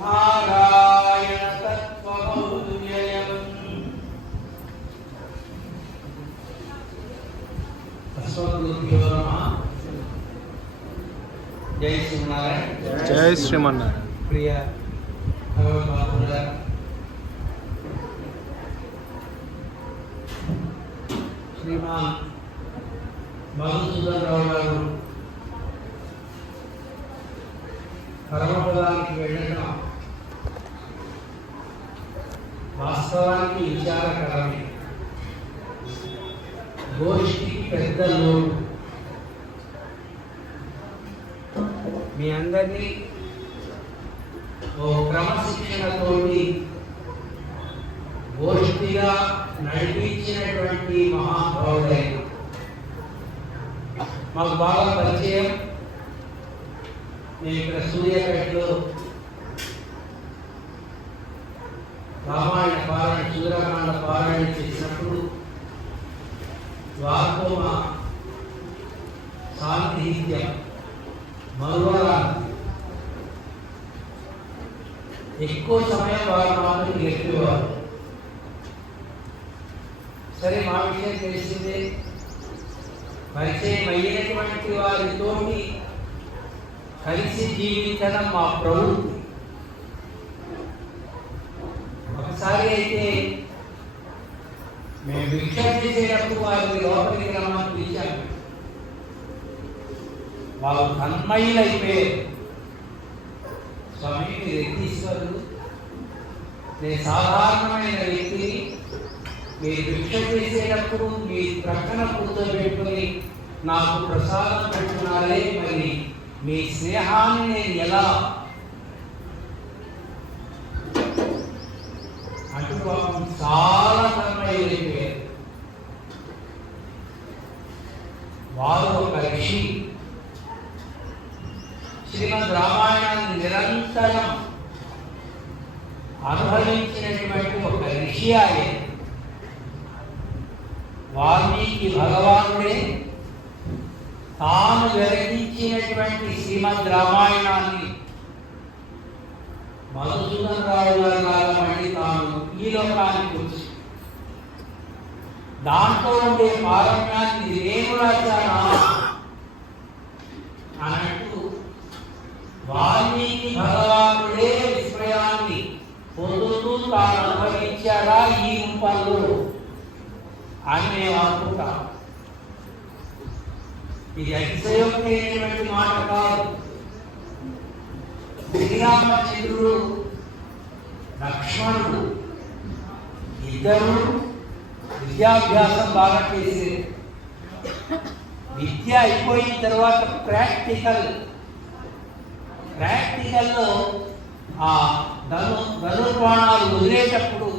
నారాయణ తత్వమవ్యయం. అస్మద్గురుభ్యో నమః. జై శ్రీమన్నారాయణ. జై శ్రీమన్నారాయణ. ప్రియ భగవద్భక్తులారా, శ్రీమాన్ మధుసూదన్ రావు గారు పరమపదానికి వెళ్ళడం వాస్తవానికి విచారకరమే. గోష్ఠికి పెద్ద లోటు. మీ అందరినీ ఓ క్రమశిక్షణతోటి గోష్ఠిగా నడిపించినటువంటి మహాభావుడైన మాకు బాగా పరిచయం. నేను ఇక్కడ సూర్యాపేటలో రామాయణ పారాయణ, సుందరకాండ పారాయణ చేసినప్పుడు వారితో మా సాన్నిహిత్యం మరువరాదు. ఎక్కువ సమయం వారు మాత్రం గెలిపేవారు. సరే, మా విషయం తెలిసిందే. పరిచయం అయినటువంటి వారితోటి కలిసి జీవించడం మా ప్రవృత్తి. ఒకసారి అయితే మేము భిక్ష చేసేటప్పుడు వారిని లోపలికి రమ్మని పిలిచాము. వాళ్ళు తన్మయులైపోయారు. స్వామి, మీరు ఎత్తీశ్వరుడు, నేను సాధారణమైన వ్యక్తిని. మీరు భిక్ష చేసేటప్పుడు మీ ప్రక్కన కూర్చోబెట్టుకుని నాకు ప్రసాదం పెట్టుకున్నారే, మరి మీ స్నేహాన్ని నేను ఎలా అంటూ పాపం చాలా తన్మయులైపోయారు. వారు ఒక ఋషి. శ్రీమద్ రామాయణాన్ని నిరంతరం అనుభవించినటువంటి ఒక ఋషి ఆయన. వాల్మీకి భగవానుడే తాను వెలిగించినటువంటి శ్రీమద్ రామాయణాన్ని మధుసూదన్ రావు గారి లాగా మళ్ళీ తాను ఈ లోకానికి వచ్చి దాంట్లో ఉండే పారమ్యాన్ని నేను రాశానా అన్నట్టు వాల్మీకి భగవానుడే విస్మయాన్ని పొందుతూ తాను అనుభవించాడా ఈ రూపంలో అని మేము అనుకుంటాం. ఇది అతిశయోక్తమైనటువంటి మాట కాదు. శ్రీరామచంద్రుడు, లక్ష్మణుడు ఇద్దరు విద్యాభ్యాసం బాగా చేసేది. విద్య అయిపోయిన తర్వాత ప్రాక్టికల్లో ఆ ధనుర్బాణాలు వదిలేటప్పుడు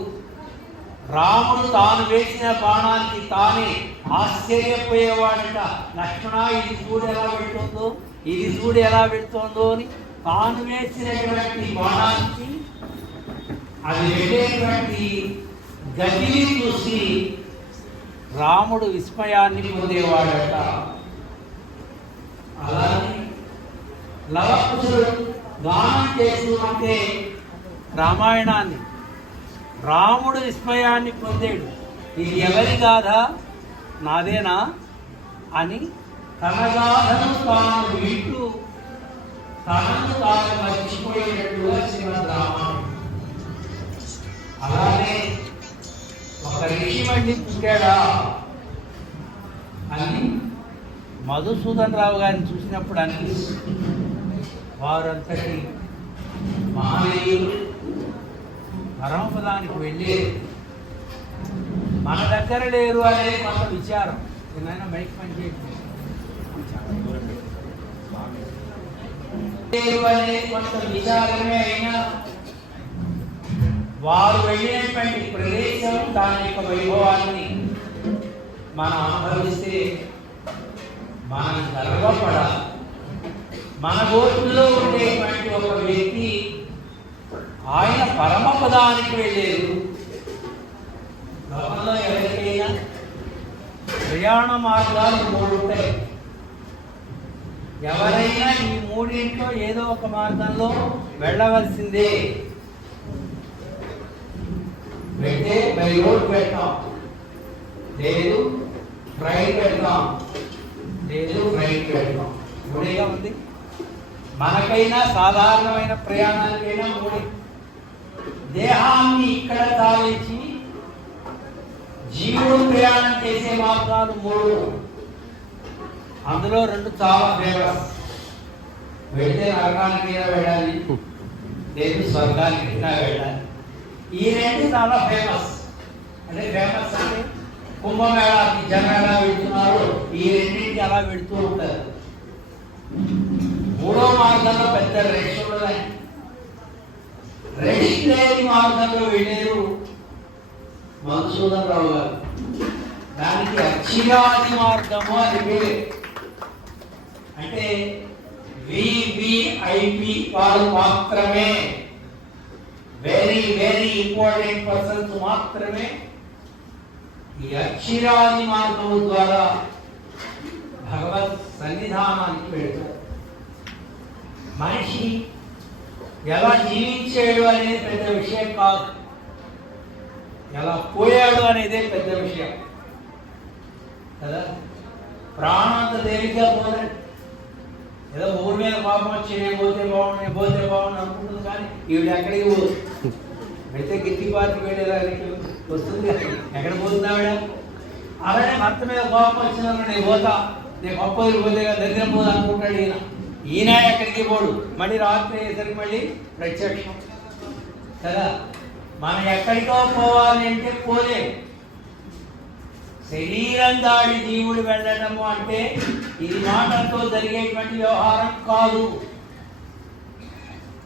రాముడు తాను వేసిన బాణానికి తానే ఆశ్చర్యపోయేవాడట. లక్ష్మణ, ఇది చూడు ఎలా పెడుతుందో, ఇది చూడు ఎలా పెడుతుందో అని తాను వేసినటువంటి బాణానికి అది వెళ్ళేటువంటి గతిని చూసి రాముడు విస్మయాన్ని పొందేవాడట. అలాగే లవకుశుడు గానం చేస్తుంటే రామాయణాన్ని రాముడు విస్మయాన్ని పొందాడు. ఇది ఎవరి గాథ, నాదేనా అని తన గాథను తాను వింటూ తనను తాను మర్చిపోయినట్టుగా శ్రీమద్ రామాయణం. అలానే ఒక ఋషి మళ్ళీ పుట్టాడా అని మధుసూదన్ రావు గారిని చూసినప్పుడు అనిపిస్తుంది. వారంతటి మహనీయులు పరమపదానికి వెళ్ళి మన దగ్గర లేరు అనేది కొంత విచారం. ఏమైనా మైక్ పనిచేయలేదు అనేది కొంత విచారమే. అయినా వారు వెళ్ళినటువంటి ప్రదేశం, దాని యొక్క వైభవాన్ని మనం అనుభవిస్తే మనం గర్వపడాలి. మన గోష్ఠిలో ఉండేటువంటి ఒక వ్యక్తి ఆయన పరమపదానికి వెళ్ళారు. లోకంలో ఎవరికైనా ప్రయాణ మార్గాలు 3 ఉంటాయి. ఎవరైనా ఈ 3 ఏదో ఒక మార్గంలో వెళ్ళవలసిందే. వెళ్తే బై రోడ్ పెడతాం, లేదు ఫ్లైట్ పెడతాం, లేదు ఫ్లైట్ పెడతాం. మూడేగా ఉంది. మనకైనా సాధారణమైన ప్రయాణానికైనా మూడే. దేహాన్ని ఇక్కడ తాళించి జీవుడు ప్రయాణం చేసే మార్గాలు మూడు. అందులో రెండు చాలా ఫేమస్. వెళ్తే నరకానికైనా వెళ్ళాలి, లేదు స్వర్గానికైనా వెళ్ళాలి. ఈ రెండు చాలా ఫేమస్. అంటే ఫేమస్ అంటే కుంభమేళాకి జనం ఎలా వెళ్తున్నారు, ఈ రెండింటికి అలా వెళుతూ ఉంటారు. మూడో మార్గంలో పెద్ద రష్ ఉండదు. రష్ లేని మార్గంలో వెళ్ళారు మధుసూదన్ రావు గారు. దానికి అక్షిరాది మార్గము అని పేరు. అంటే వివిఐపి వారు మాత్రమే, వెరీ వెరీ ఇంపార్టెంట్ పర్సన్స్ మాత్రమే ఈ అక్షిరాది మార్గము ద్వారా భగవత్ సన్నిధానానికి వెళ్తారు. మనిషి ఎలా జీవించాడు అనేది పెద్ద విషయం కాదు, ఎలా పోయాడు అనేదే పెద్ద విషయం కదా. ప్రాణంత తేలిగ్గా పోదండి. ఏదో ఊరి మీద పాపం వచ్చి నేను పోతే బాగుండు అనుకుంటుంది, కానీ ఈవిడ ఎక్కడికి పోదు. అయితే గిట్టిపాటికి వెళ్ళేదానికి వస్తుంది, ఎక్కడ పోతుంది ఆవిడ. అలానే భర్త మీద కోపం వచ్చినప్పుడు నేను పోతా, నేను గొప్ప పోతే దరిద్రం పోదు అనుకుంటాడు ఈయన ఎక్కడికి పోడు. మళ్ళీ రాత్రి అయ్యేసరికి మళ్ళీ ప్రత్యక్షం కదా. మనం ఎక్కడికో పోవాలి అంటే పోలేము. శరీరం దాడి జీవుడు వెళ్ళటము అంటే ఇది మాటలతో జరిగేటువంటి వ్యవహారం కాదు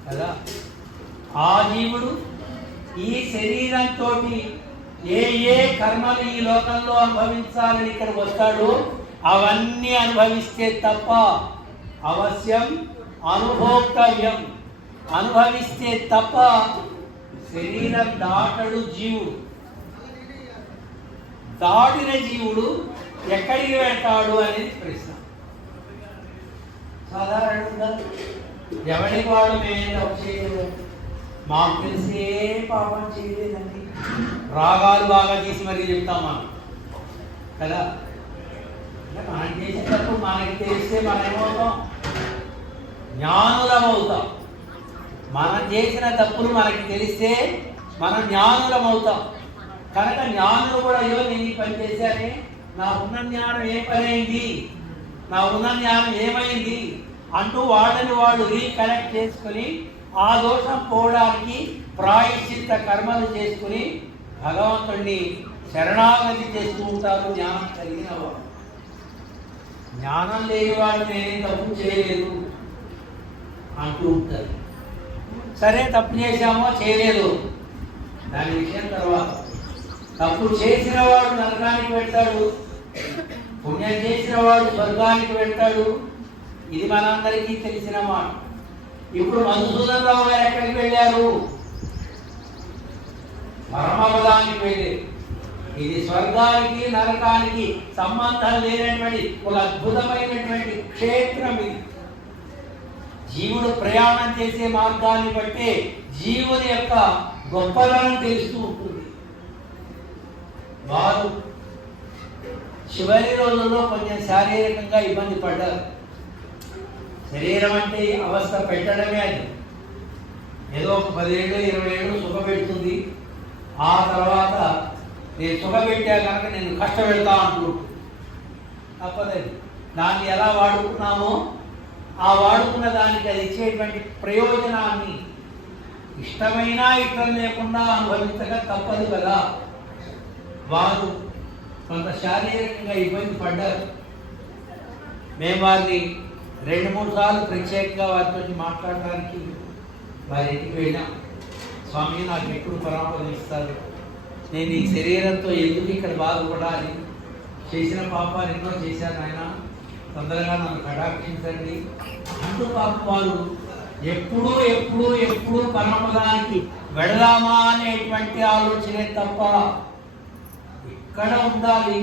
కదా. ఆ జీవుడు ఈ శరీరంతో ఏ ఏ కర్మలు ఈ లోకంలో అనుభవించాలని ఇక్కడికి వస్తాడో అవన్నీ అనుభవిస్తే తప్ప, అవశ్యం అనుభోక్తవ్యం, అనుభవిస్తే తప్ప శరీరం దాటడు జీవుడు. దాటిన జీవుడు ఎక్కడికి వెళ్తాడు అనేది ప్రశ్న. సాధారణంగా ఎవరికి వాడు మేమే తప్పు చేయలేదు, మాకు తెలిసే పాపం చేయలేదండి, రాగాలు బాగా తీసి మరీ చెప్తాం మనం కదా. మనం చేసేటప్పుడు మనకి తెలిస్తే మనం ఏమవుతాం, జ్ఞానులం అవుతాం. మనం చేసిన తప్పులు మనకి తెలిస్తే మనం జ్ఞానులం అవుతాం. కనుక జ్ఞానులు కూడా అయ్యో నేను ఈ పని చేశానే, నా ఉన్న జ్ఞానం ఏ పని అయింది, నా ఉన్న జ్ఞానం ఏమైంది అంటూ వాళ్ళని వాళ్ళు రీకనెక్ట్ చేసుకుని ఆ దోషం పోవడానికి ప్రాయశ్చిత్త కర్మలు చేసుకుని భగవంతుడిని శరణాగతి చేస్తూ ఉంటారు జ్ఞానం కలిగిన వాడు. జ్ఞానం లేని వాడు నేనేం తప్పు చేయలేదు అంటూ ఉంటారు. సరే తప్పు చేశామో చేయలేదు దాని విషయం తర్వాత. తప్పు చేసిన వాడు నరకానికి వెళ్తాడు, పుణ్యం చేసిన వాడు స్వర్గానికి వెళ్తాడు. ఇది మనందరికీ తెలిసిన మాట. ఇప్పుడు మధుసూదన్ రావు గారు ఎక్కడికి వెళ్ళారు? పరమపదానికి వెళ్ళారు. ఇది స్వర్గానికి నరకానికి సంబంధం లేనటువంటి ఒక అద్భుతమైనటువంటి క్షేత్రం. ఇది జీవుడు ప్రయాణం చేసే మార్గాన్ని బట్టి జీవుని యొక్క గొప్పదనం తెలుస్తూ ఉంటుంది. వారు చివరి రోజుల్లో కొంచెం శారీరకంగా ఇబ్బంది పడ్డారు. శరీరం అంటే అవస్థ పెట్టడమే. అది ఏదో ఒక 10 ఏళ్ళు 20 ఏళ్ళు సుఖపెడుతుంది. ఆ తర్వాత నేను సుఖపెట్టా కనుక నేను కష్టపెడతా అంటున్నాను. తప్పలేదు. దాన్ని ఎలా వాడుకున్నామో ఆ వాడుకున్న దానికి అది ఇచ్చేటువంటి ప్రయోజనాన్ని ఇష్టమైనా ఇష్టం లేకుండా అనుభవించక తప్పదు కదా. వారు కొంత శారీరకంగా ఇబ్బంది పడ్డారు. మేము వారిని 2-3 సార్లు ప్రత్యేకంగా వారితో మాట్లాడడానికి వారి ఇంటికి వెళ్ళాం. స్వామి నాకు ఎప్పుడు పరామర్శలు ఇస్తారు, నేను ఈ శరీరంతో ఎందుకు ఇక్కడ బాధపడాలి, చేసిన పాపాలు ఎన్నో చేశాను ఆయన, తొందరగా నన్ను కటాక్షించండి అంటూ పాపం వారు ఎప్పుడూ ఎప్పుడూ ఎప్పుడూ పరమపదానికి వెళదామా అనేటువంటి ఆలోచనే తప్ప ఇక్కడ ఉండాలి,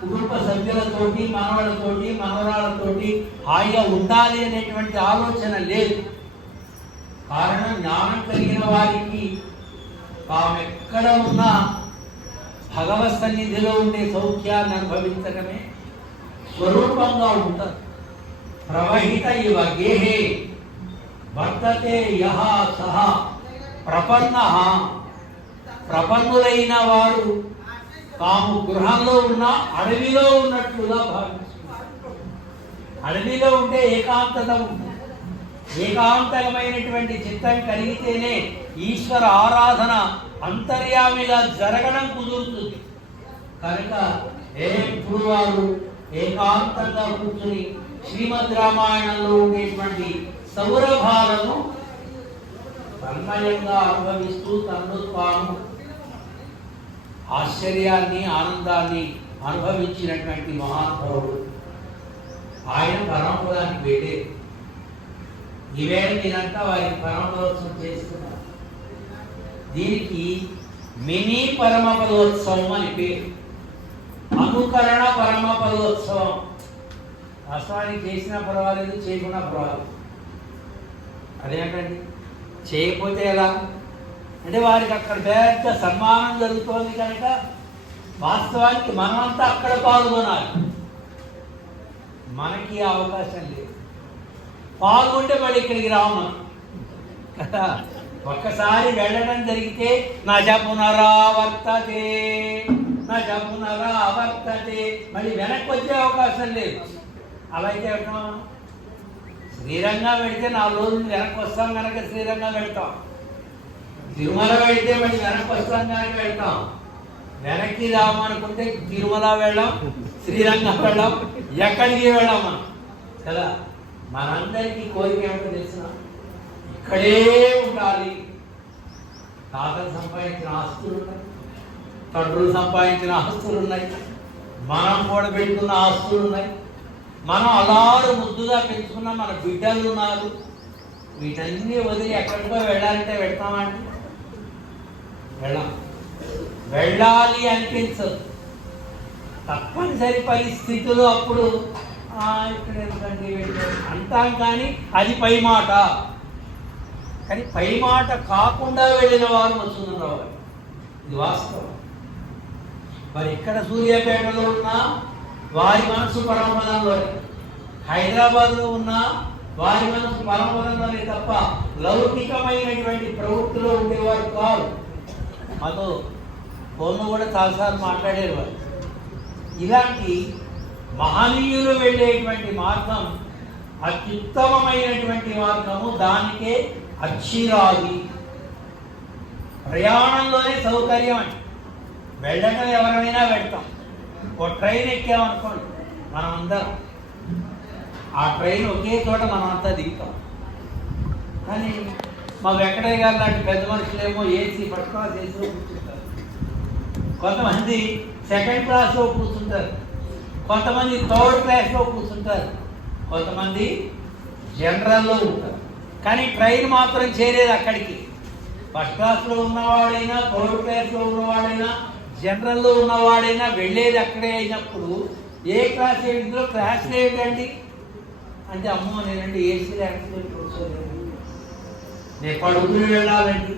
కుటుంబ సభ్యులతోటి మనవళ్ళతోటి మనవరాళ్ళతోటి హాయిగా ఉండాలి అనేటువంటి ఆలోచన లేదు. కారణం జ్ఞానం కలిగిన వారికి తామెక్కడ ఉన్నా భగవత్ సన్నిధిలో ఉండే సౌఖ్యాన్ని అనుభవించడమే స్వరూపంగా ఉంటారు. ప్రవహిత ఇవ గేహే వర్తతే యహ సహ ప్రపన్నః. ప్రపన్నులైన వారు తాము గృహంలో ఉన్న అడవిలో ఉన్నట్లుగా భావిస్తున్నారు. అడవిలో ఉంటే ఏకాంతత ఉంటుంది. ఏకాంతమైనటువంటి చిత్తం కలిగితేనే ఈశ్వర ఆరాధన అంతర్యామిగా జరగడం కుదురుతుంది. కనుక ఎప్పుడు వారు ఏకాంతంగా కూర్చుని శ్రీమద్ రామాయణంలో ఉండేటువంటి సౌరభాలను తన్మయంగా అనుభవిస్తూ తనను తాను ఆశ్చర్యాన్ని ఆనందాన్ని అనుభవించినటువంటి మహానుభావుడు. ఆయన పరమపదానికి వెళ్ళే ఈవేళ దీనంతా వారికి పరమపదోత్సవం చేస్తున్నారు. దీనికి మినీ పరమపదోత్సవం అని పేరు. అనుకరణ పరమపదోత్సవం. వాస్తవానికి చేసినా పర్వాలేదు, చేయకుండా పర్వాలేదు. అదేంటండి, చేయకపోతే ఎలా అంటే వారికి అక్కడ పెద్ద సన్మానం జరుగుతోంది కనుక వాస్తవానికి మనమంతా అక్కడ పాల్గొనాలి. మనకి అవకాశం లేదు. పాల్గొంటే మళ్ళీ ఇక్కడికి రాము కదా. ఒక్కసారి వెళ్ళడం జరిగితే నా పునరావర్తతే, నా పునరావర్తతే, మళ్ళీ వెనక్కి వచ్చే అవకాశం లేదు. అలా అయితే వెళ్తాం. శ్రీరంగం వెళితే 4 రోజులు వెనక్కి వస్తాం కనుక శ్రీరంగం వెళ్తాం. తిరుమల వెళితే మళ్ళీ వెనక్కి వస్తాం కనుక వెళ్తాం. వెనక్కి రామనుకుంటే తిరుమల వెళ్ళాం, శ్రీరంగం వెళ్ళాం, ఎక్కడికి వెళ్ళాం మనం కదా. మనందరికీ కోరిక ఏమిటో తెలిసిన, ఇక్కడే ఉండాలి. తాతలు సంపాదించిన ఆస్తులు ఉన్నాయి, తండ్రులు సంపాదించిన ఆస్తులు ఉన్నాయి, మనం కూడా పెట్టుకున్న ఆస్తులు ఉన్నాయి, మనం అలారు ముద్దుగా పెంచుకున్న మన బిడ్డలు ఉన్నారు. వీటన్నీ వదిలి ఎక్కడికో వెళ్ళాలంటే వెళ్తామండి, వెళ్ళాలి అనిపించదు. తప్పనిసరి పరిస్థితులు అప్పుడు ఇక్కడ ఎందుకంటే అంటాం, కానీ అది పై మాట. కానీ పై మాట కాకుండా వెళ్ళిన వారు వస్తున్నారు. ఇది వాస్తవం. మరి ఇక్కడ సూర్యాపేటలో ఉన్నా వారి మనసు పరమపదంలోనే, హైదరాబాద్లో ఉన్నా వారి మనసు పరమపదంలోనే తప్ప లౌకికమైనటువంటి ప్రవృత్తిలో ఉండేవారు కాదు. మాతో ఫోన్లో కూడా చాలాసార్లు మాట్లాడేవారు వారు. ఇలాంటి మహనీయులు వెళ్ళేటువంటి మార్గం అత్యుత్తమమైనటువంటి మార్గము. దానికే అచ్చిరాది. ప్రయాణంలోనే సౌకర్యం అండి. వెళ్ళటం ఎవరైనా వెళ్తాం. ఓ ట్రైన్ ఎక్కామనుకోండి, మనం అందరం ఆ ట్రైన్ ఒకే చోట మనం అంతా దిగుతాం. కానీ మా వెంకటయ్య గారు లాంటి పెద్ద మనుషులేమో ఏసీ ఫస్ట్ క్లాస్ ఏసీలో కూర్చుంటారు, కొంతమంది సెకండ్ క్లాస్లో కూర్చుంటారు, కొంతమంది థర్డ్ క్లాస్లో కూర్చుంటారు, కొంతమంది జనరల్లో ఉంటారు. కానీ ట్రైన్ మాత్రం చేరేది అక్కడికి. ఫస్ట్ క్లాస్లో ఉన్నవాడైనా, థర్డ్ క్లాస్లో ఉన్నవాడైనా, జనరల్లో ఉన్నవాడైనా వెళ్ళేది అక్కడే అయినప్పుడు ఏ క్లాస్ ఇందులో క్లాసులు ఏంటండి అంటే, అమ్మో నేనండి ఏసీ లేకపోతే కూర్చోలేదు, నేను పడుకుని వెళ్ళాలండి.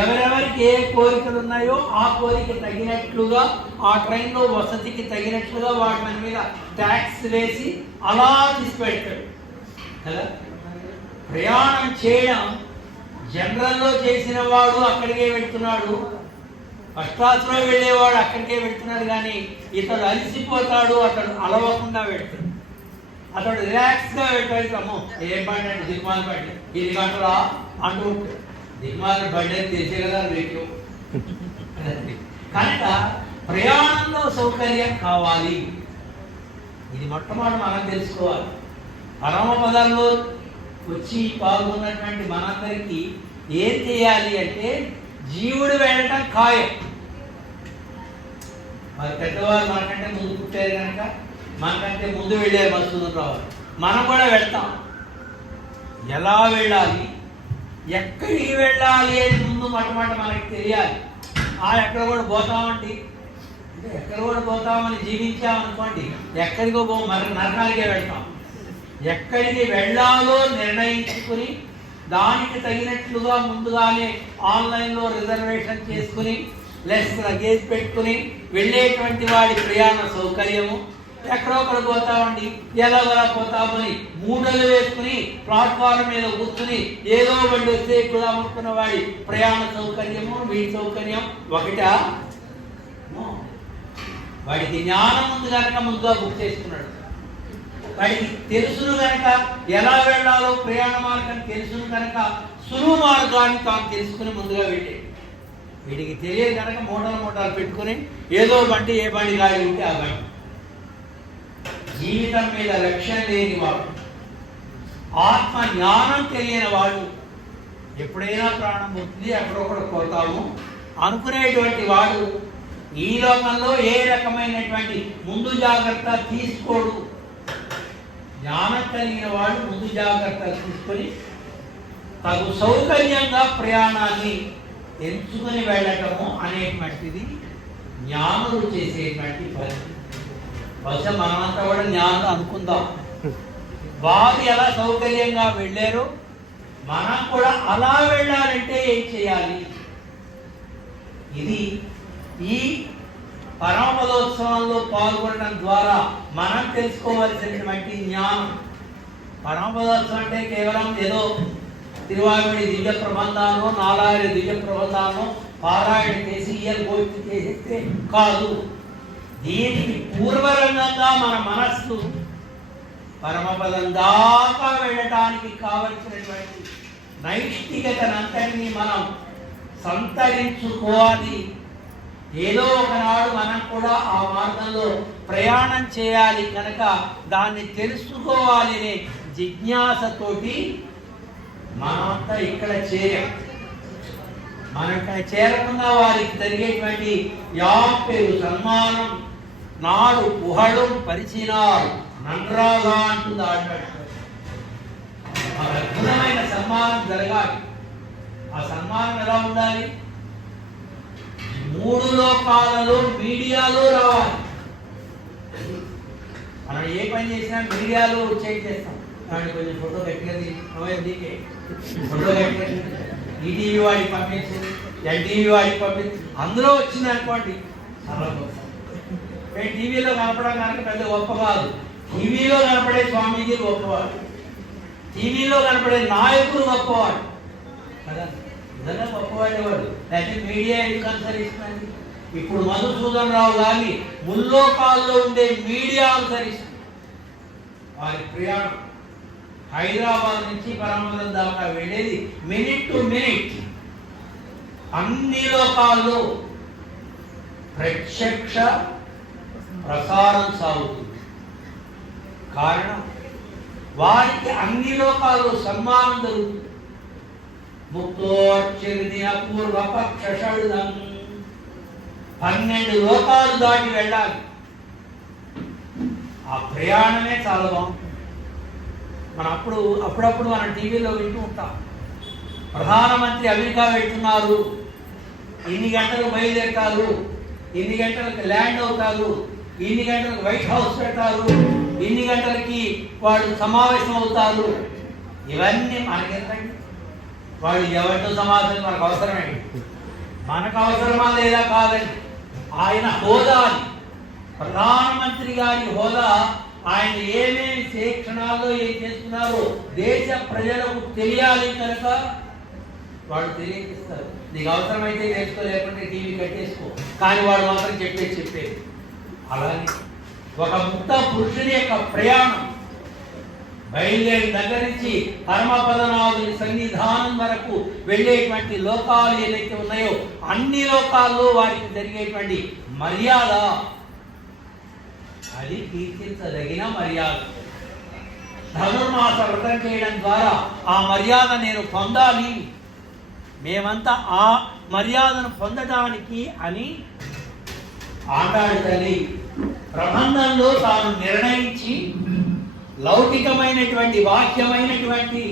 ఎవరెవరికి ఏ కోరికలు ఉన్నాయో ఆ కోరిక తగినట్లుగా ఆ ట్రైన్లో వసతికి తగినట్లుగా వాటి మీద ట్యాక్స్ వేసి అలా తీసుకుపెట్టాడు కదా. ప్రయాణం చేయడం జనరల్లో చేసిన వాడు అక్కడికే వెళ్తున్నాడు, ఫస్ట్ క్లాస్లో వెళ్ళేవాడు అక్కడికే వెళ్తున్నాడు. కానీ ఇతడు అలసిపోతాడు, అతడు అలవకుండా వెళ్తాడు, అతడు రిలాక్స్గా వెళ్తాడు. అమ్మో ఏం బండి అంటే దిగ్మాల బండి, ఇది గంటలా అంటూ దిగ్మాల బండి అని తెలిసే కదా రేట్లు. కనుక ప్రయాణంలో సౌకర్యం కావాలి. ఇది మొట్టమొదటి మనం తెలుసుకోవాలి. పరమపదంలో వచ్చి పాల్గొన్నటువంటి మనందరికీ ఏం చేయాలి అంటే, జీవుడు వెళ్ళటం ఖాయం. మరి పెద్దవారు మనకంటే ముందు పుట్టారు కనుక మనకంటే ముందు వెళ్ళారు మధుసూదన్ రావు. మనం కూడా వెళ్తాం. ఎలా వెళ్ళాలి, ఎక్కడికి వెళ్ళాలి అని ముందు మొట్టమొదటి మనకి తెలియాలి. ఎక్కడ కూడా పోతామండి అంటే, ఎక్కడ కూడా పోతామని జీవించామనుకోండి, ఎక్కడికో మరి నరకానికే వెళ్తాం. ఎక్కడికి వెళ్ళాలో నిర్ణయించుకుని దానికి తగినట్లుగా ముందుగానే ఆన్లైన్లో రిజర్వేషన్ చేసుకుని లెస్ లగేజ్ పెట్టుకుని వెళ్ళేటువంటి వాడి ప్రయాణ సౌకర్యము, ఎక్కడో ఒకరు పోతామండి ఎలాగోలా పోతామని మూటలు వేసుకుని ప్లాట్ఫారం మీద కూర్చుని ఏదో బండి వస్తే ఎక్కువ అనుకున్న వాడి ప్రయాణ సౌకర్యము, వీడి సౌకర్యం ఒకటా? వాడికి జ్ఞానం ఉంది కనుక ముందుగా బుక్ చేసుకున్నాడు. వాడికి తెలుసును కనుక ఎలా వెళ్ళాలో ప్రయాణ మార్గం తెలుసును కనుక సులువు మార్గాన్ని తాను తెలుసుకుని ముందుగా వెళ్ళాడు. వీడికి తెలియదు కనుక మూటలు పెట్టుకుని ఏదో బండి ఏ బండి గాలి ఉంటే ఆ బండి. జీవితం మీద లక్ష్యం లేని వాడు, ఆత్మ జ్ఞానం తెలియని వాడు, ఎప్పుడైనా ప్రాణం పోతుంది ఎక్కడొక్కడ పోతాము అనుకునేటువంటి వాడు ఈ లోకంలో ఏ రకమైనటువంటి ముందు జాగ్రత్త తీసుకోడు. జ్ఞానం కలిగిన వాడు ముందు జాగ్రత్త తీసుకొని తగు సౌకర్యంగా ప్రయాణాన్ని ఎంచుకొని వెళ్ళటము అనేటువంటిది జ్ఞానులు చేసేటువంటి పని. బహుశా మనమంతా కూడా జ్ఞానులు అనుకుందాం. వారు ఎలా సౌకర్యంగా వెళ్ళారో మనం కూడా అలా వెళ్ళాలంటే ఏం చేయాలి? ఇది ఈ పరమపదోత్సవంలో పాల్గొనడం ద్వారా మనం తెలుసుకోవలసినటువంటి జ్ఞానం. పరమపదోత్సవం అంటే కేవలం ఏదో తిరువామిడి దివ్య ప్రబంధాలను, నాలాయిర దివ్య ప్రబంధాలను పారాయణ చేసి గోష్ఠి చేసేస్తే కాదు. దీనికి పూర్వరంగంగా మన మనస్సు పరమపదం దాకా వెళ్ళటానికి కావలసినటువంటి నైష్టికతనంతటినీ మనం సంతరించుకోవాలి. ఏదో ఒకనాడు మనం కూడా ఆ మార్గంలో ప్రయాణం చేయాలి కనుక దాన్ని తెలుసుకోవాలి అనే జిజ్ఞాసతోటి మనమంతా ఇక్కడ చేరాం. మనం ఇక్కడ చేరకుండా వారికి జరిగేటువంటి యాపేరు సన్మానం నాడు పుహళం పరిచినారు నన్రాగా అంటుంది. అద్భుతమైన సన్మానం జరగాలి. ఆ సన్మానం ఎలా ఉండాలి? మూడు లోకాలలో మీడియాలో రావాలి. మనం ఏ పని చేసినా మీడియాలో చేస్తాం. కానీ కొంచెం ఫోటో గట్టిగా నీకే ఫోటో గట్టిగా ఈటీవీ వాడికి పంపించింది, ఎన్టీవీ వాడికి పంపించింది, అందులో వచ్చింది అనుకోండి చాలా గొప్ప. టీవీలో కనపడడం కనుక పెద్ద గొప్ప కాదు. టీవీలో కనపడే స్వామీజీ గొప్పవాడు, టీవీలో కనపడే నాయకులు గొప్పవాడు కదా, నిజంగా గొప్పవాడేవాడు. లేకపోతే మీడియా ఎందుకు అనుసరిస్తుంది? ఇప్పుడు మధుసూదన్ రావు గారిని ముల్లోకాల్లో ఉండే మీడియా అనుసరిస్తుంది. వారి ప్రయాణం హైదరాబాద్ నుంచి పరమపదం దాకా వెళ్ళేది మినిట్ టు మినిట్ అన్ని లోకాల్లో ప్రత్యక్ష ప్రసారం సాగుతుంది. కారణం వారికి అన్ని లోకాల్లో సన్మానం జరుగుతుంది. ముక్తోర్చిర్దిన పూర్వపక్ష షడ్దం 12 లోకాలు దాటి వెళ్ళాలి. ఆ ప్రయాణమే చాలా బాగుంటుంది. మనం అప్పుడప్పుడు మనం టీవీలో వింటూ ఉంటాం, ప్రధానమంత్రి అమెరికా వెళ్తున్నారు, ఇన్ని గంటలకు బయలుదేరుతారు, ఇన్ని గంటలకు ల్యాండ్ అవుతారు, ఇన్ని గంటలకు వైట్ హౌస్ పెడతారు, ఇన్ని గంటలకి వాళ్ళు సమావేశం అవుతారు. ఇవన్నీ మనకెంతండి? వాళ్ళు ఎవరితో సమావేశం మనకు అవసరమే. మనకు అవసరమా లేదా కాదండి. ఆయన హోదా, ప్రధానమంత్రి గారి హోదా, ఆయన ఏమేమి క్షణాల్లో ఏం చేస్తున్నారో దేశ ప్రజలకు తెలియాలి కనుక వాళ్ళు తెలియజేస్తారు. నీకు అవసరమైతే చేసుకో, లేకుంటే టీవీ కట్టేసుకో, కానీ వాడు మాత్రం చెప్పేది. అలాగే ఒక ముక్త పురుషుని యొక్క ప్రయాణం బయలుదేరి దగ్గర నుంచి పరమపదనాథుని సన్నిధానం వరకు వెళ్ళేటువంటి లోకాలు ఏదైతే ఉన్నాయో అన్ని లోకాల్లో వారికి జరిగేటువంటి మర్యాద, అది కీర్తించదగిన మర్యాద. ధనుర్మాస వ్రతం చేయడం ద్వారా ఆ మర్యాద నేను పొందాలి, మేమంతా ఆ మర్యాదను పొందడానికి అని ఆండాళ్ళ తల్లి ప్రబంధంలో తాను నిర్ణయించి లౌకికమైనటువంటి వాక్యమైనటువంటి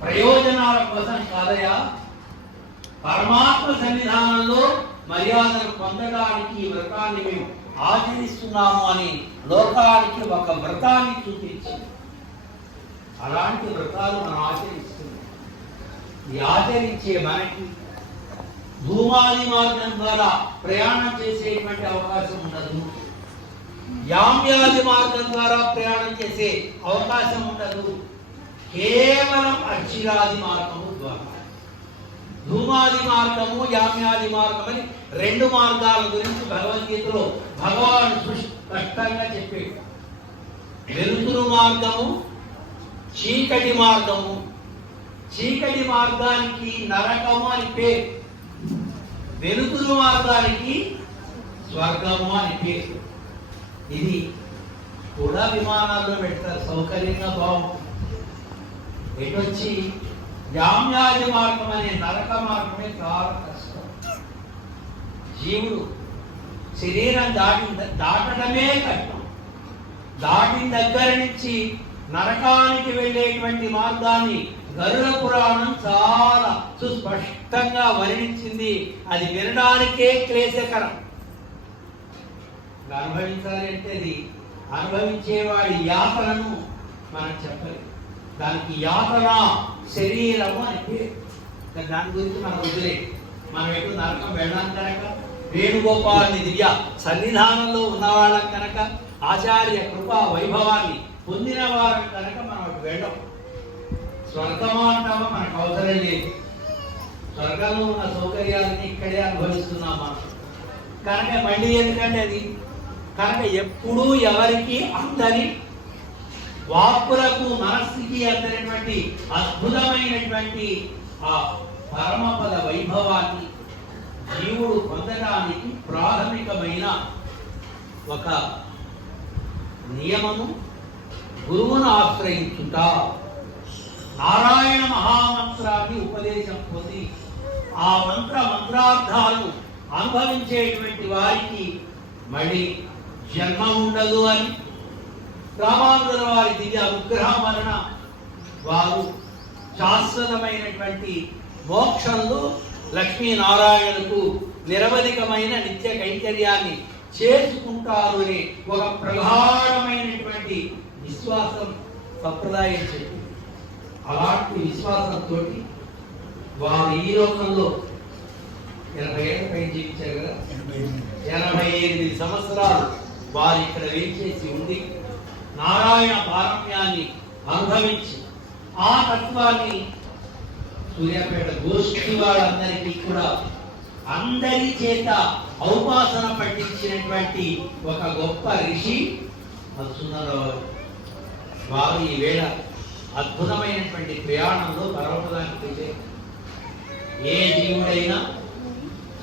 ప్రయోజనాల కోసం కాదయా, పరమాత్మ సన్నిధానంలో మర్యాదను పొందడానికి ఈ వ్రతాన్ని మేము ఆచరిస్తున్నాము అని లోకానికి ఒక వ్రతాన్ని చూపించింది. అలాంటి వ్రతాలు మనం ఆచరిస్తున్నాం. ఆచరించే మనకి ధూమాది మార్గం ద్వారా ప్రయాణం చేసేటువంటి అవకాశం ఉండదు. యామ్యాది మార్గం ద్వారా ప్రయాణం చేసే అవకాశం ఉండదు. కేవలం అక్షిరాది మార్గము ద్వారా. ధూమాది మార్గము, యామ్యాది మార్గం అని రెండు మార్గాల గురించి భగవద్గీతలో భగవానుడు స్పష్టంగా చెప్పాడు. వెలుతురు మార్గము, చీకటి మార్గము. చీకటి మార్గానికి నరకము అని పేరు, వెలుతురు మార్గానికి స్వర్గము అని పేరు. ఇది కూడా విమానాల్లో పెడతారు, సౌకర్యంగా బాగుంటుంది. ఎటొచ్చి యామ్యాది మార్గం అనే నరక మార్గమే చాలా కష్టం. జీవుడు శరీరం దాటడమే కష్టం. దాటిన దగ్గర నుంచి నరకానికి వెళ్ళేటువంటి మార్గాన్ని గరుడ పురాణం చాలా సుస్పష్టంగా వర్ణించింది. అది వినడానికే క్లేశకరం. అనుభవించాలి అంటే అది అనుభవించేవాడి యాతనను మనం చెప్పలేదు. దానికి యాతన శరీరము అని పేరు. దాని గురించి మనం వదిలే. మనం ఎప్పుడు నరకం వెళ్ళాం కనుక, వేణుగోపాలని దివ్య సన్నిధానంలో ఉన్నవాళ్ళం కనుక, ఆచార్య కృపా వైభవాన్ని పొందిన వారం కనుక మనం అటు వెళ్ళం. స్వర్గమా అంటామా మనకు అవసరం లేదు. స్వర్గంలో ఉన్న సౌకర్యాలని ఇక్కడే అనుభవిస్తున్నాం మనం కనుక మళ్ళీ ఎందుకంటే అది కనుక ఎప్పుడూ ఎవరికి అందని, వాక్కులకు మనస్సుకి అందనటువంటి అద్భుతమైనటువంటి ఆ పరమపద వైభవాన్ని జీవుడు పొందడానికి ప్రాథమికమైన ఒక నియమము గురువును ఆశ్రయించుట. నారాయణ మహామంత్రాన్ని ఉపదేశం పొంది ఆ మంత్రార్థాలను అనుభవించేటువంటి వారికి మళ్ళీ జన్మ ఉండదు అని రామానుజుల వారి దివ్య అనుగ్రహం వలన వారు శాశ్వతమైనటువంటి మోక్షంలో లక్ష్మీనారాయణకు నిరవధికమైన నిత్య కైంకర్యాన్ని చేసుకుంటారు అనే ఒక ప్రగాఢమైనటువంటి విశ్వాసం సంప్రదాయం చెప్పి, అలాంటి విశ్వాసంతో వారు ఈ లోకంలో 80 ఏళ్ళ పైన జీవించారు కదా, 88 సంవత్సరాలు వారు ఇక్కడ వేచేసి ఉండి నారాయణ పారమ్యాన్ని అనుభవించి ఆ తత్వాన్ని సూర్యాపేట గోష్ఠి వాళ్ళందరికీ కూడా అందరి చేత ఔపాసన పట్టించినటువంటి ఒక గొప్ప ఋషి మధుసూదనరావు. వారు ఈ వేళ అద్భుతమైనటువంటి ప్రయాణంలో పర్వతానికి వెళ్ళే ఏ జీవుడైనా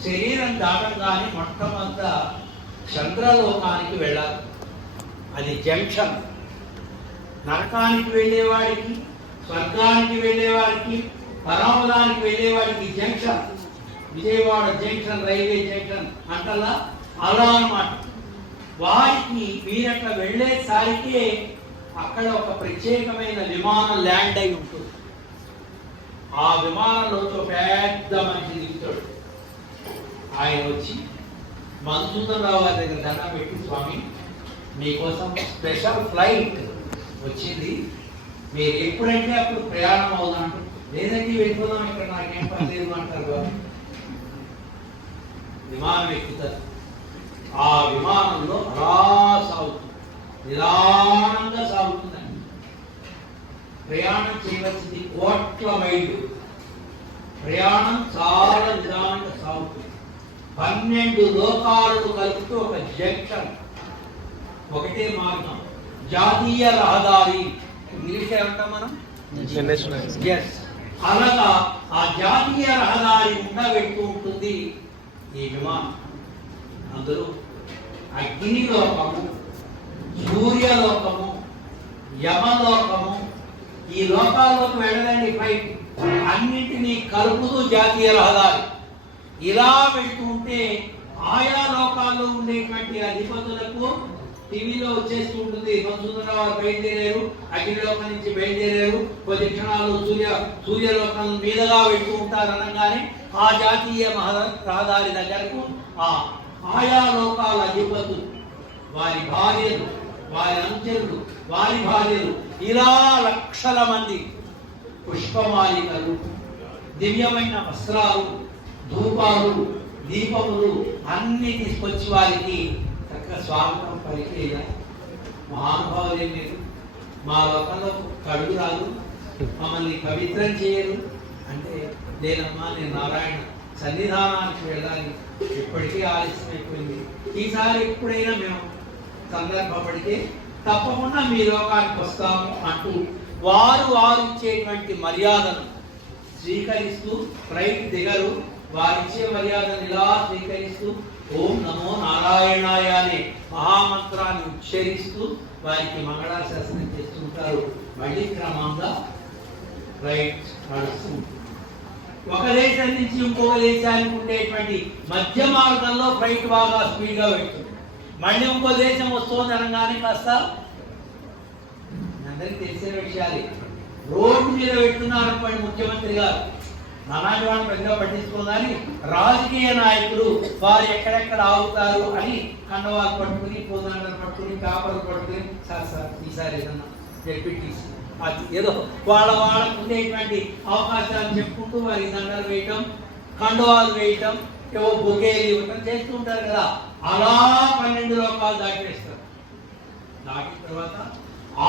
శరీరం దాటంగానే మొట్టమొదట చంద్రలోకానికి వెళ్ళాలి. అది జంక్షన్. నరకానికి వెళ్ళేవాడికి, స్వర్గానికి వెళ్ళేవాడికి, పరమపదానికి వెళ్ళేవాడికి junction. Vijayawada junction, railway junction అంటలా అలా అన్నమాట. వారికి వీరట్లా వెళ్ళేసరికి అక్కడ ఒక ప్రత్యేకమైన విమానం ల్యాండ్ అయి ఉంటుంది. ఆ విమానంలో పెద్ద మనిషి దిగుతాడు. ఆయన వచ్చి మధుసూదనరావు గారి దగ్గర దండం పెట్టి, స్వామి మీకోసం స్పెషల్ ఫ్లైట్ వచ్చింది, మీరు ఎప్పుడంటే అప్పుడు ప్రయాణం అవుదామంటే, లేదంటే వెళ్ళిపోదాం, ఇక్కడ నాకేం పని లేదు అంటారు. విమానం ఎక్కుతారు. ఆ విమానంలో అలా సాగుతుంది, నిదానంగా సాగుతుందండి. ప్రయాణం చేయవలసింది కోట్ల మైళ్ళు. ప్రయాణం చాలా నిదానంగా సాగుతుంది. 12 లోకాలను కలుపుతూ ఒక జంక్షన్, ఒకటే మార్గం, జాతీయ రహదారి. ఇంగ్లీష్ ఏమంటాం మనం? ఎస్. అలాగా ఆ జాతీయ రహదారి గుండా వెళ్తూ ఉంటుంది ఈ విమానం. అందులో అగ్నిలోకము, సూర్యలోకము, యమలోకము, ఈ లోకాల్లోకి వెళ్ళదండి ఫ్లైట్. అన్నింటినీ కలుపుతూ జాతీయ రహదారి ఇలా వెళ్తూ ఉంటే ఆయా లోకాల్లో ఉండేటువంటి అధిపతులకు టీవీలో వచ్చేస్తూ ఉంటుంది. మధుసూదనరావు వారు బయలుదేరారు, అగ్నిలోకం నుంచి బయలుదేరారు, కొద్ది క్షణాలు సూర్యలోకం మీదుగా వెళ్తూ ఉంటారు అనగానే ఆ జాతీయ రహదారి దగ్గరకు ఆయా లోకాల అధిపతులు, వారి భార్యలు, వారి అనుచరులు, వారి భార్యలు, ఇలా లక్షల మంది పుష్పమాలికలు, దివ్యమైన వస్త్రాలు, ధూపాలు, దీపములు అన్ని తీసుకొచ్చి వారికి చక్కగా స్వాగతం పలికేలా మహానుభావులు ఏం లేదు, మా లోకంలో కడుగు రాదు, మమ్మల్ని పవిత్రం చేయరు అంటే, లేదమ్మా నేను నారాయణ సన్నిధానానికి వెళ్ళాలి, ఇప్పటికీ ఆలస్యం అయిపోయింది, ఈసారి ఎప్పుడైనా మేము సందర్భపడితే తప్పకుండా మీ లోకానికి వస్తాము అంటూ వారు ఇచ్చేటువంటి మర్యాదను స్వీకరిస్తూ ఫ్లైట్ దిగరు, వారిచ్చే మర్యాదను ఇలా స్వీకరిస్తూ ఓం నమో నారాయణాయ అనే మహామంత్రాన్ని ఉచ్చరిస్తూ వారికి మంగళాశాసనం చేస్తుంటారు. మళ్ళీ క్రమంగా ఫ్లైట్ నడుస్తుంది. ఒక దేశం నుంచి ఇంకొక దేశానికి ఉండేటువంటి మధ్య మార్గంలో ఫ్లైట్ బాగా స్పీడ్గా వెళ్తుంది. మళ్ళీ ఇంకో దేశం వస్తుంది అనగానే కాస్త అందరికి తెలిసిన విషయాలే, రోడ్డు మీద పెట్టున్నారు అనుకోండి ముఖ్యమంత్రి గారు, నానాటి వాళ్ళని పెద్దగా పట్టించుకోదని రాజకీయ నాయకులు వారు ఎక్కడెక్కడ ఆగుతారు అని కండవాలు పట్టుకుని, పోదండలు పట్టుకుని, పేపర్లు పట్టుకుని, సార్ ఈసారి ఏదన్నా జెడ్పీటీసీ అది ఏదో వాళ్ళకు ఉండేటువంటి అవకాశాలు చెప్పుకుంటూ వారికి దండలు వేయటం, కండవాలు వేయటం, ఏవో బొకేలు ఇవ్వటం చేస్తుంటారు కదా. అలా 12 లోకాలు దాటేస్తారు. దాటిన తర్వాత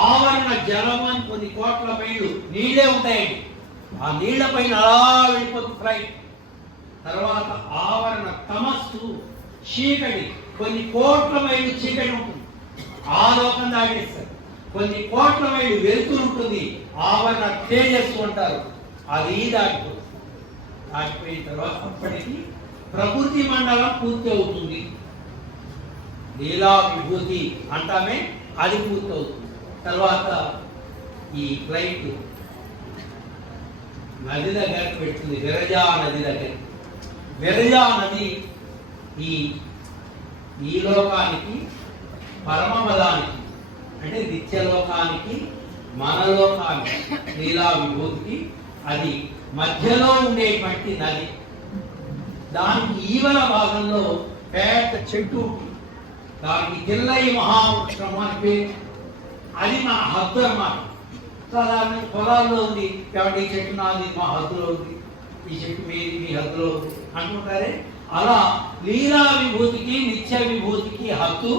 ఆవరణ జలం అని కొన్ని కోట్ల మైళ్ళు నీళ్ళే ఉంటాయండి. ఆ నీళ్ల పైన అలా వెళ్ళిపోతుంది ఫ్లైట్. తర్వాత ఆవరణ తమస్సు చీకటి, కొన్ని కోట్ల మైళ్ళు చీకటి ఉంటుంది, ఆ లోకం దాటేస్తారు. కొన్ని కోట్ల మైళ్ళు వెలుతురు ఉంటుంది, ఆవరణ తేజస్సు అంటారు, అది దాటిపోతుంది. దాటిపోయిన తర్వాత అప్పటికి ప్రకృతి మండలం పూర్తి అవుతుంది. లీలా విభూతి అంటామే, అది పూర్తి అవుతుంది. తర్వాత ఈ ఫ్లైట్ నది దగ్గరకు పెడుతుంది, విరజా నది దగ్గర. విరజా నది ఈ లోకానికి, పరమపదానికి అంటే నిత్యలోకానికి, మనలోకానికి, లీలా విభూతికి అది మధ్యలో ఉండేటువంటి నది. దానికి ఈవల భాగంలో పెద్ద చెట్టు, దానికి తిల్లయి మహావృక్షం అని పేరు. అది మన హద్దు అన్నమాట. సాధారణ పొలాల్లో ఉంది, కాబట్టి ఈ చెట్టు నాది, మా హద్దులో ఉంది, ఈ చెట్టు మీది, మీ హద్దులో ఉంది అంటుంటారే. అలా లీలా విభూతికి, నిత్య విభూతికి హద్దు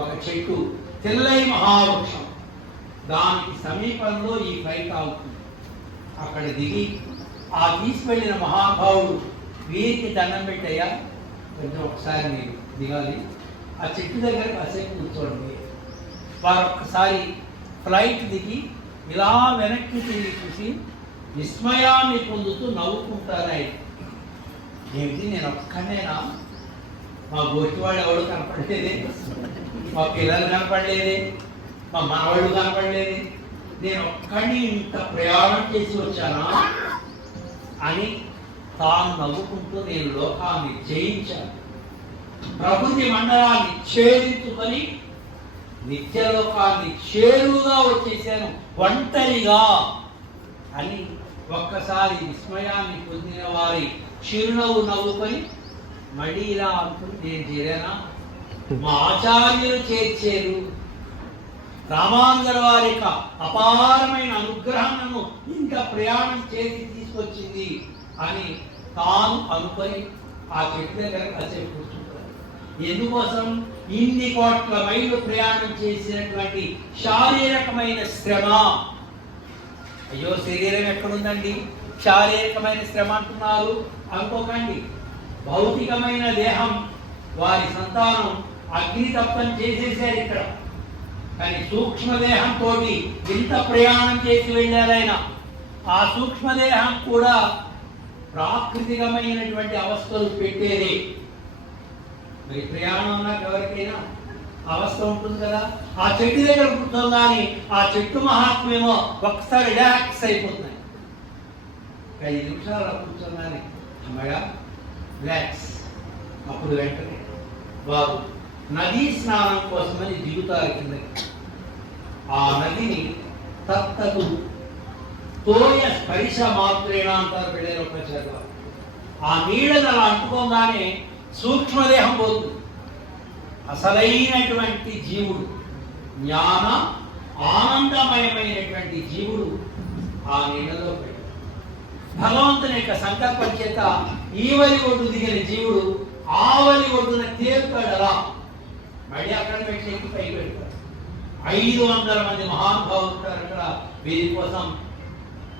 ఒక చెట్టు, తిల్లయి మహావృక్షం. దానికి సమీపంలో ఈ ఫ్లైట్ అవుతుంది. అక్కడ దిగి ఆ తీసుకెళ్ళిన మహానుభావుడు వీరికి దండం పెట్టయ్యా, కొంచెం ఒకసారి మీరు దిగాలి, ఆ చెట్టు దగ్గర కాసేపు కూర్చోండి. వారు ఒక్కసారి ఫ్లైట్ దిగి ఇలా వెనక్కి తిరిగి చూసి విస్మయాన్ని పొందుతూ నవ్వుకుంటారు. ఆయన ఏమిటి, నేను ఒక్కనేనా, మా గోష్టివాడు ఎవడు కనపడలేదే, మా పిల్లలు కనపడలేదే, మా మనవాళ్ళు కనపడలేదే, నేను ఒక్కడిని ఇంత ప్రయాణం చేసి వచ్చానా అని తాను నవ్వుకుంటూ నేను లోకాన్ని జయించాను, ప్రకృతి మండలాన్ని ఛేదించుకొని నిత్యలోకాన్ని చేరువుగా వచ్చేసాను ఒంటరిగా అని ఒక్కసారి విస్మయాన్ని పొందిన వారి చిరునవ్వు నవ్వుకొని మళ్ళీ ఇలా అనుకుని, నేను చేరానా, మా ఆచార్యులు చేర్చేరు, రామాంగర వారి యొక్క అపారమైన అనుగ్రహాలను ఇంకా ప్రయాణం చేసి తీసుకొచ్చింది అని తాను అనుకొని ఆ చెట్టు దగ్గర కాసేపు కూర్చుంటారు. ఎందుకోసం? ఇన్ని కోట్ల మైళ్ళు ప్రయాణం చేసినటువంటి శారీరకమైన శ్రమ. అయ్యో శరీరం ఎక్కడుందండి, శారీరకమైన శ్రమ అంటున్నారు అనుకోకండి. భౌతికమైన దేహం వారి సంతానం అగ్నితప్తం చేసేసారు ఇక్కడ. కానీ సూక్ష్మదేహంతో ఇంత ప్రయాణం చేసి వెళ్ళారైనా ఆ సూక్ష్మదేహం కూడా ప్రాకృతికమైనటువంటి అవస్థలు పెట్టేది. మరి ప్రయాణం నాకు ఎవరికైనా అవస్థ ఉంటుంది కదా. ఆ చెట్టు దగ్గర కూర్చోగానే ఆ చెట్టు మహాత్మ్యమో ఒకసారి రిలాక్స్ అయిపోతున్నాయి. 5 నిమిషాలు కూర్చోగానే అమ్మగా రిలాక్స్. అప్పుడు వెంటనే వారు నదీ స్నానం కోసమని దిగుతారు కిందకి. ఆ నదిని తత్తదు తోయ స్పర్శ మాత్రేణ అంటారు పిల్లలు. ఆ నీళ్ళని అలా అంటుకోగానే సూక్ష్మదేహం పోతుంది. అసలైనటువంటి జీవుడు, జ్ఞాన ఆనందమయమైనటువంటి జీవుడు ఆ నీళ్ళలో భగవంతుని యొక్క సంకల్పం చేత ఈవలి ఒడ్డు దిగిన జీవుడు ఆవలి ఒడ్డున తేలుతాడు. అలా మళ్ళీ అక్కడ పెట్టి ఎక్కి పైకి పెడతాడు. 500 మంది మహానుభావులు ఉంటారు అక్కడ. వీరి కోసం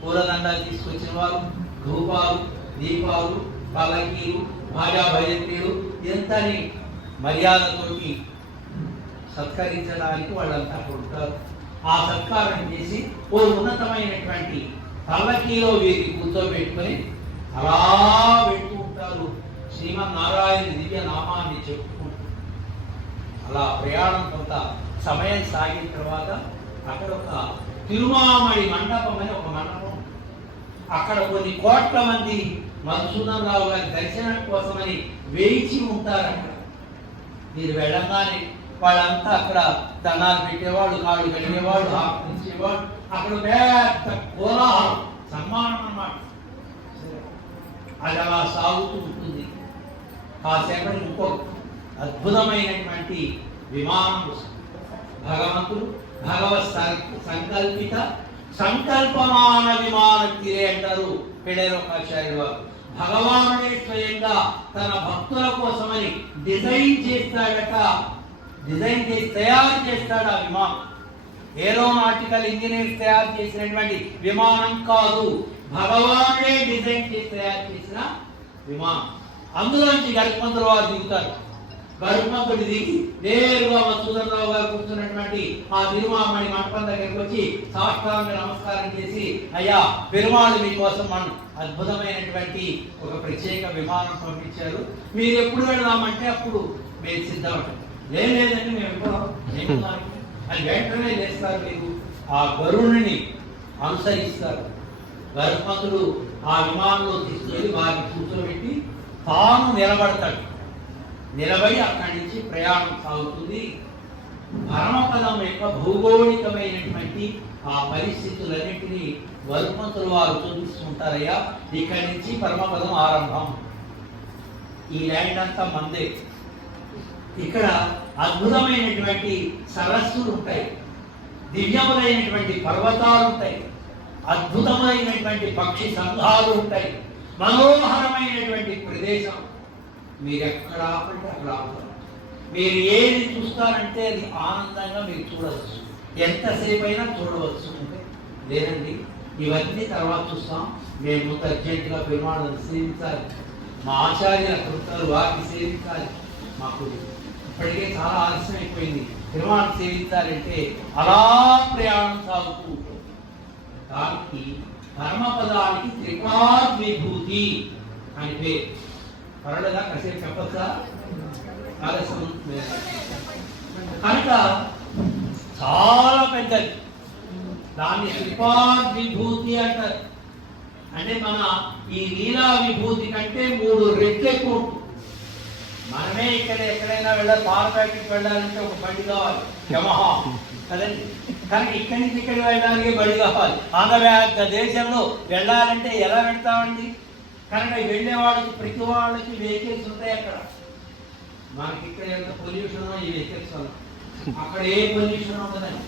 పూలదండాలు తీసుకొచ్చిన వారు, ధూపాలు, దీపాలు, పల్లకీలు, భాజా భజంత్రీలు ఎంతని మర్యాదతోటి సత్కరించడానికి వాళ్ళంతా ఉంటారు. ఆ సత్కారం చేసి ఓ ఉన్నతమైనటువంటి పల్లకీలో వీరికి కూర్చోబెట్టుకొని అలా పెడుతూ ఉంటారు. శ్రీమన్నారాయణ దివ్య నామాన్ని చెప్పుకుంటూ అలా ప్రయాణం కొంత సమయం సాగిన తర్వాత అక్కడ ఒక తిరుమామణి మండపం అని ఒక మండపం, అక్కడ కొన్ని కోట్ల మంది మధుసూదన్ రావు గారి దర్శనం కోసమని వేచి ఉంటారు. అక్కడ మీరు వెళ్ళగానే వాళ్ళంతా అక్కడ దండాలు పెట్టేవాళ్ళు, కాళ్ళు కడిగేవాళ్ళు, ఆహ్వానించేవాళ్ళు. అక్కడ పెద్ద కోలాహలం, సన్మానం అన్నమాట. అది అలా సాగుతూ ఉంటుంది. కాసేపటి ఇంకో అద్భుతమైనటువంటి విమానం భగవంతుడు భగవత్ సంకల్పిత సంకల్పమాన విమాన తీరే అంటారు పెడేరొకాచార్య వారు. భగవానుడే స్వయంగా తన భక్తుల కోసమని డిజైన్ చేస్తాడట. డిజైన్ చేసి తయారు చేస్తాడు ఆ విమానం. ఏరోనాటికల్ ఇంజనీర్స్ తయారు చేసినటువంటి విమానం కాదు, భగవానుడే డిజైన్ చేసి తయారు చేసిన విమానం. అందులోంచి గరుత్మంతుడు వారు దిగుతారు. గరుత్మంతుడు దిగి నేరుగా మధుసూదనరావు గారు కూర్చున్నటువంటి ఆ తిరుమామణి మండపం దగ్గరికి వచ్చి సాష్టాంగ నమస్కారం చేసి, అయ్యా పెరుమాళు మీకోసం మనం అద్భుతమైనటువంటి ఒక ప్రత్యేక విమానం పంపించారు, మీరు ఎప్పుడు వెళదామంటే అప్పుడు మీరు సిద్ధమంటారు. లేదండి మేము ఎప్పుడు అని వెంటనే చేస్తారు. మీరు ఆ గరుణుని అనుసరిస్తారు. గరుత్మంతుడు ఆ విమానంలో తీసుకెళ్ళి వారిని కూర్చోబెట్టి తాను నిలబడతాడు. నిలబడి అక్కడి నుంచి ప్రయాణం సాగుతుంది. పరమపదం యొక్క భౌగోళికమైనటువంటి ఆ పరిస్థితులన్నింటినీ గరుత్మంతులు వారు చూపిస్తుంటారయ్యా. ఇక్కడి నుంచి పరమపదం ఆరంభం. ఈ ల్యాండ్ అంతా మందే. ఇక్కడ అద్భుతమైనటువంటి సరస్సులు ఉంటాయి, దివ్యములైనటువంటి పర్వతాలు ఉంటాయి, అద్భుతమైనటువంటి పక్షి సంఘాలు ఉంటాయి, మనోహరమైనటువంటి ప్రదేశం. మీరు ఎక్కడ ఆపండి అక్కడ ఆపుతారు. మీరు ఏది చూస్తారంటే అది ఆనందంగా మీరు చూడవచ్చు, ఎంతసేపు అయినా చూడవచ్చు. లేదండి ఇవన్నీ తర్వాత చూస్తాం, మేము ముందు అర్జెంటుగా పెరుమాళను సేవించాలి, మా ఆచార్య కృతాలు వారిని సేవించాలి, మాకు ఇప్పటికే చాలా ఆలస్యం అయిపోయింది, పెరుమాళను సేవించాలంటే అలా ప్రయాణం సాగుతూ ఉంటుంది. దానికి పరమపదానికి త్రికాద్విభూతి అని పేరు. పర్వాలేదా కాసేపు చెప్పచ్చా? ఆలస్యం కనుక చాలా పెద్దది. దాన్ని త్రికాద్విభూతి అంటారు. అంటే మన ఈ లీలా విభూతి కంటే 3 రెట్లు ఎక్కువ ఉంటుంది. మనమే ఇక్కడ ఎక్కడైనా వెళ్ళాలి, పాల ప్యాకెట్కి వెళ్ళాలంటే ఒక బండి కావాలి, యమహా కదండి. కానీ ఇక్కడి నుంచి ఇక్కడికి వెళ్ళడానికి బండి కావాలి. ఆంధ్ర దేశంలో వెళ్ళాలంటే ఎలా వెళ్తామండి? కనుక వెళ్ళే వాళ్ళకి ప్రతి వాళ్ళకి వెహికల్స్ ఉంటాయి. అక్కడ మనకి ఇక్కడ ఎంత పొల్యూషన్ ఈ వెహికల్స్ వల్ల, అక్కడ ఏ పొల్యూషన్ ఉండదండి.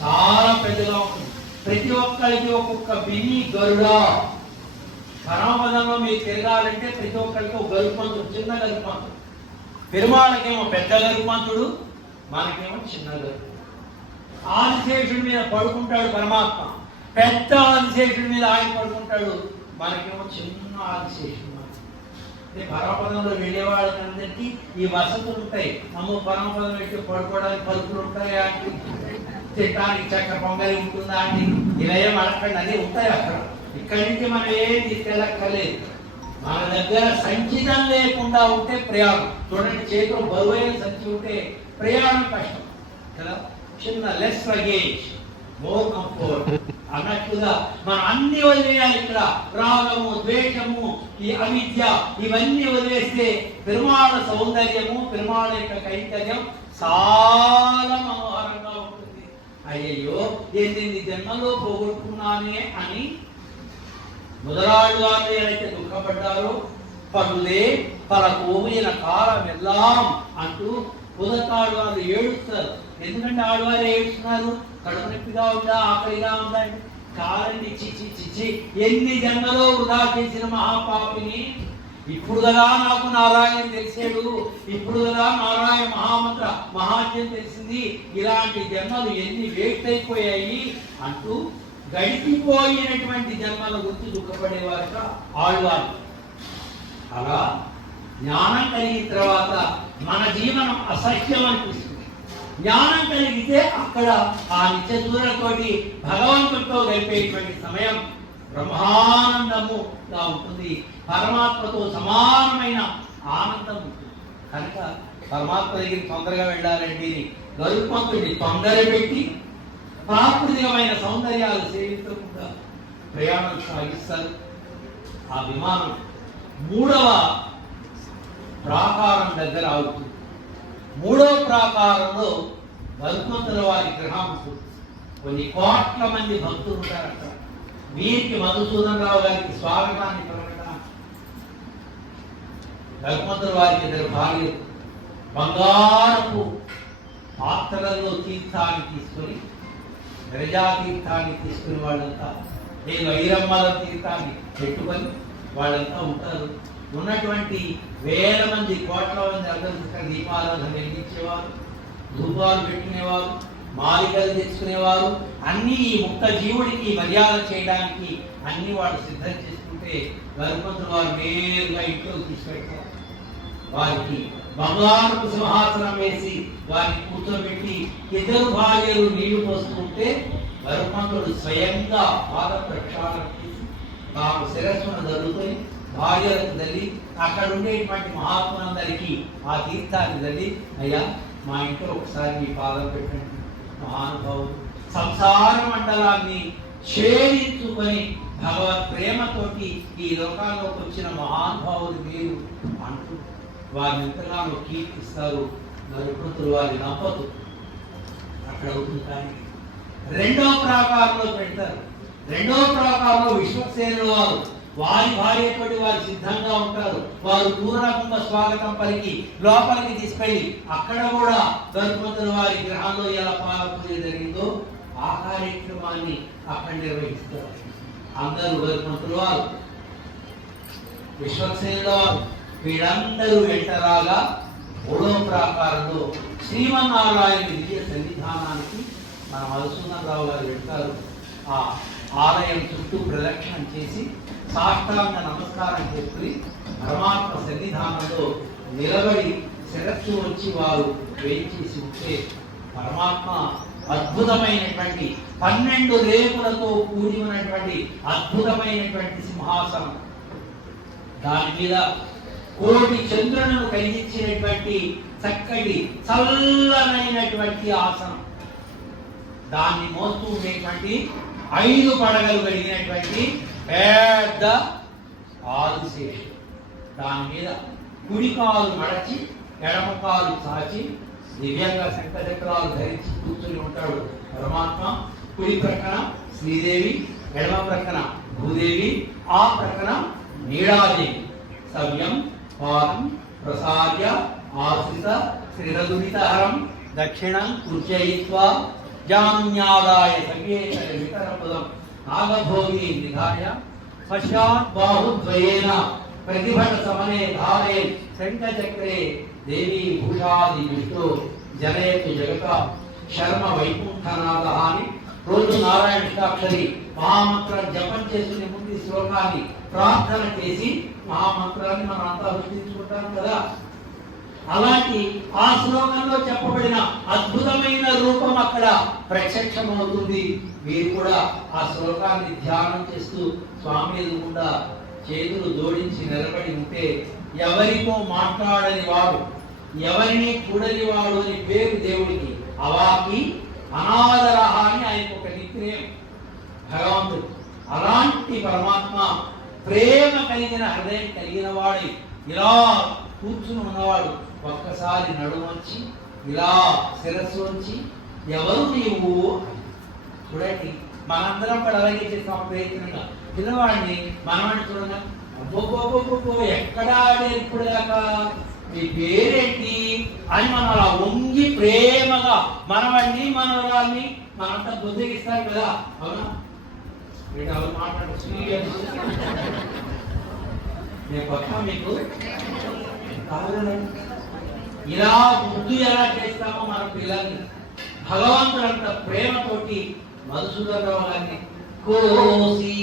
చాలా పెద్దగా ఉంటుంది. ప్రతి ఒక్కరికి ఒక్కొక్క మినీ గరుడ. పరమపదంలో మీరు తిరగాలంటే ప్రతి ఒక్కరికి ఒక గరుత్మంతుడు, చిన్న గరుత్మంతుడు. పెరుమాళకేమో పెద్ద గరుత్మంతుడు, మనకేమో చిన్న గరుత్మంతుడు. ఆదిశేషుడి మీద పడుకుంటాడు పరమాత్మ, పెద్ద ఆదిశేషుడి మీద ఆయన పడుకుంటాడు, మనకేమో చిన్న ఆదిశేషుడు. పరమపదంలో వెళ్ళేవాళ్ళందరికీ ఈ వసతులు ఉంటాయి. అమ్మో పరమపదం పెట్టి పడుకోవడానికి పరుపులు ఉంటాయి, అంటే తినడానికి చక్కెర పొంగలి ఉంటుందా అండి, ఇలా ఏం అడగండి, అన్నీ ఉంటాయి అక్కడ. ఇక్కడి నుంచి మనం ఏం తీసుకెళ్ళక్కర్లేదు. మన దగ్గర సంచితం లేకుండా ఉంటే ప్రయాణం. చూడండి, చేతిలో బరువైన సంచి ఉంటే ప్రయాణం కష్టం కదా. చిన్న లెస్ లగేజ్, మోర్ కంఫర్ట్ అన్నట్లుగా మనం అన్ని వదిలేయాలి. ఇక్కడ రాగము, ద్వేషము, ఈ అవిద్య ఇవన్నీ వదిలేస్తే పెరుమాళ సౌందర్యము, పెరుమాళ యొక్క కైంకర్యం చాలా మనోహరంగా ఉంటుంది. అయ్యయ్యో 8 జన్మలో పోగొట్టుకున్నానే అని முதலாளி వారు ఏదైతే దుఃఖపడ్డారో, పడులే పల కోమిన కాలం ఎల్లాం అంటూ మొదటాడు వారు ఏడుస్తారు. ఎందుకంటే ఆడవారు ఏడుస్తున్నారు? కడుపు నొప్పిగా ఉందా, ఆకలిగా ఉందా? కాలండి చిచి చిచి, ఎన్ని జన్మలో వృధా చేసిన మహాపాపిని. ఇప్పుడు కదా నాకు నారాయణ తెలిసాడు, ఇప్పుడు కదా నారాయణ మహామంత్ర మహాత్యం తెలిసింది, ఇలాంటి జన్మలు ఎన్ని వేస్ట్ అయిపోయాయి అంటూ గడిచిపోయినటువంటి జన్మల గురించి దుఃఖపడేవారట ఆళ్వారు. అలా జ్ఞానం కలిగిన తర్వాత మన జీవనం అసహ్యం అనిపిస్తుంది. జ్ఞానం కలిగితే అక్కడ ఆ నిత్యదూరతోటి భగవంతుడితో గడిపేటువంటి సమయం బ్రహ్మానందముగా ఉంటుంది. పరమాత్మతో సమానమైన ఆనందం ఉంటుంది. కనుక పరమాత్మ దగ్గరికి తొందరగా వెళ్ళాలండి, గరుత్మంతుడిని తొందర పెట్టి ప్రాకృతికమైన సౌందర్యాలు సేవించకుండా ప్రయాణం సాగిస్తారు. ఆ విమానం 3వ ప్రాకారం దగ్గర ఆగుతుంది. 3వ ప్రాకారంలో గరుత్మంతుల వారి గ్రహం ఉంటుంది. కొన్ని కోట్ల మంది భక్తులు ఉంటారు అక్కడ. వీరికి మధుసూదన్ రావు గారికి స్వాగతాన్ని పలకడానికి గరుత్మంతుల వారికి 2 భార్యలు బంగారపు పాత్రలలో తీర్థాన్ని తీసుకొని, విరజాతీర్థాన్ని తీసుకుని వాళ్ళంతా, నేను ఐరమ్మల తీర్థాన్ని పెట్టుకొని వాళ్ళంతా ఉంటారు. ఉన్నటువంటి వేల మంది కోట్ల మంది అందరూ దీపారాధన వెలిగించేవారు, ధూపాలు పెట్టుకునేవారు, మాలికలు తెచ్చుకునేవారు. అన్నీ ఈ ముక్త జీవుడికి మర్యాద చేయడానికి అన్ని వాళ్ళు సిద్ధం చేసుకుంటే గరుత్మంతుల వారు నేరుగా ఇంట్లో తీసుకెళ్తారు. వారికి బంగారపు సింహాసనం వేసి వారిని కూర్చోబెట్టి 2 భార్యలు నీళ్లు పోసుకుంటే గరుత్మంతుడు స్వయంగా పాద ప్రక్షాళన చేసి తాము శిరస్సును జరుగుతాయి భార్యలకు తల్లి, అక్కడ ఉండేటువంటి మహాత్ములందరికీ ఆ తీర్థాన్ని తల్లి, అయ్యా మా ఇంట్లో ఒకసారి మీ పాదం పెట్టండి. మహానుభావుడు సంసార మండలాన్ని ఛేదించుకొని భగవత్ ప్రేమతోటి ఈ లోకాల్లోకి వచ్చిన మహానుభావులు మీరు అంటూ వారిని ఎంతగానో కీర్తిస్తారు. గరుత్మంతులు వారి దంపతు అక్కడ అవుతుంది. కానీ 2వ ప్రాకారంలో పెడతారు. 2వ ప్రాకారంలో విశ్వక్సేనుల వారు వారి భార్యతోటి వారు సిద్ధంగా ఉంటారు. వారు పూర్ణకుంభ స్వాగతం పలికి లోపలికి తీసుకెళ్ళి అక్కడ కూడా గరుత్మంతుల వారి గ్రహంలో ఎలా పాలపూజ జరిగిందో ఆ కార్యక్రమాన్ని అక్కడ నిర్వహిస్తారు. అందరూ గరుత్మంతుల వారు, విశ్వక్సేనుల వారు వీళ్ళందరూ వెంటరాగా 3వ ప్రాకారంలో శ్రీమన్నారాయణ దివ్య సన్నిధానానికి మన మధుసూదన్ రావు గారు వెళ్తారు. ఆ ఆలయం చుట్టూ ప్రదక్షిణం చేసి సాష్టాంగ నమస్కారం చేసుకుని పరమాత్మ సన్నిధానంలో నిలబడి శిరస్సు వచ్చి వారు వేయించేసి ఉంటే పరమాత్మ అద్భుతమైనటువంటి 12 రేకులతో కూడి ఉన్నటువంటి అద్భుతమైనటువంటి సింహాసనం, దాని మీద 1,000,000 చంద్రులను కలిగించినటువంటి చక్కటి చల్లనైనటువంటి ఆసనం, దాన్ని మోస్తూ ఉండేటువంటి 5 పడగలు కలిగినటువంటి పెద్ద ఆదిశేషుడు, దాని మీద కుడి కాలు మడచి ఎడమ కాలు చాచి దివ్యంగా శంఖచక్రాలు ధరించి కూర్చుని ఉంటాడు పరమాత్మ. కుడి ప్రక్కన శ్రీదేవి, ఎడమ ప్రక్కన భూదేవి, ఆ ప్రక్కన నీడాదేవి. సవ్యం పాదం ప్రసార్య ఆశ్రిత శ్రీరదురితహరం దక్షిణం కృత్యయిత్వా జాన్యాదాయ సంగేత వితరపదం నాగభోగి నిధాయ పశ్చాత్ బాహుద్వయేన ప్రతిభట సమనే ధారే శంఖచక్రే దేవీ భూషాది విష్ణు జనయతు జగత శర్మ వైకుంఠనాథ అని రోజు నారాయణ అష్టాక్షరి మహామంత్రం జపం చేసుకునే ముందు ఈ శ్లోకాన్ని ప్రార్థన చేసి మహామంత్రాన్ని మనం అంతా గుర్తించుకుంటాం కదా. అలాంటి ఆ శ్లోకంలో చెప్పబడిన అద్భుతమైన రూపం అక్కడ ప్రత్యక్షమవుతుంది. మీరు కూడా ఆ శ్లోకాన్ని ధ్యానం చేస్తూ స్వామి ఎదుగుండా చేతులు జోడించి నిలబడి ఉంటే ఎవరితో మాట్లాడని వాడు, ఎవరిని చూడని వాడు అని పేరు దేవుడికి. అవాకి అనాదరహ అని ఆయనకు ఒక నిత్యం భగవంతుడు. అలాంటి పరమాత్మ ప్రేమ కలిగిన హృదయం కలిగిన వాడి ఇలా కూర్చుని ఉన్నవాడు ఒక్కసారి నడుమొచ్చి ఇలా శిరస్సు వచ్చి ఎవరు నీవు చూడండి. మనందరం కూడా అలాగే చేస్తాం ప్రయత్నంగా. పిల్లవాడిని మనవాడిని చూడగా అబ్బోబోబోబో ఎక్కడ ఆడే ఇప్పుడు దాకా మీ పేరేంటి అని మనం అలా వంగి ప్రేమగా మనవాడిని మనవరాల్ని మనంతా బుద్ధిగిస్తారు కదా. అవునా? మీరు అలా మాట్లాడు సీరియస్. నేను పక్క మీకు కావాలని ఇలా ముద్దు ఎలా చేస్తామో మన పిల్లల్ని భగవంతుడంత ప్రేమతోటి మధుసూదనరావు గారిని కోసి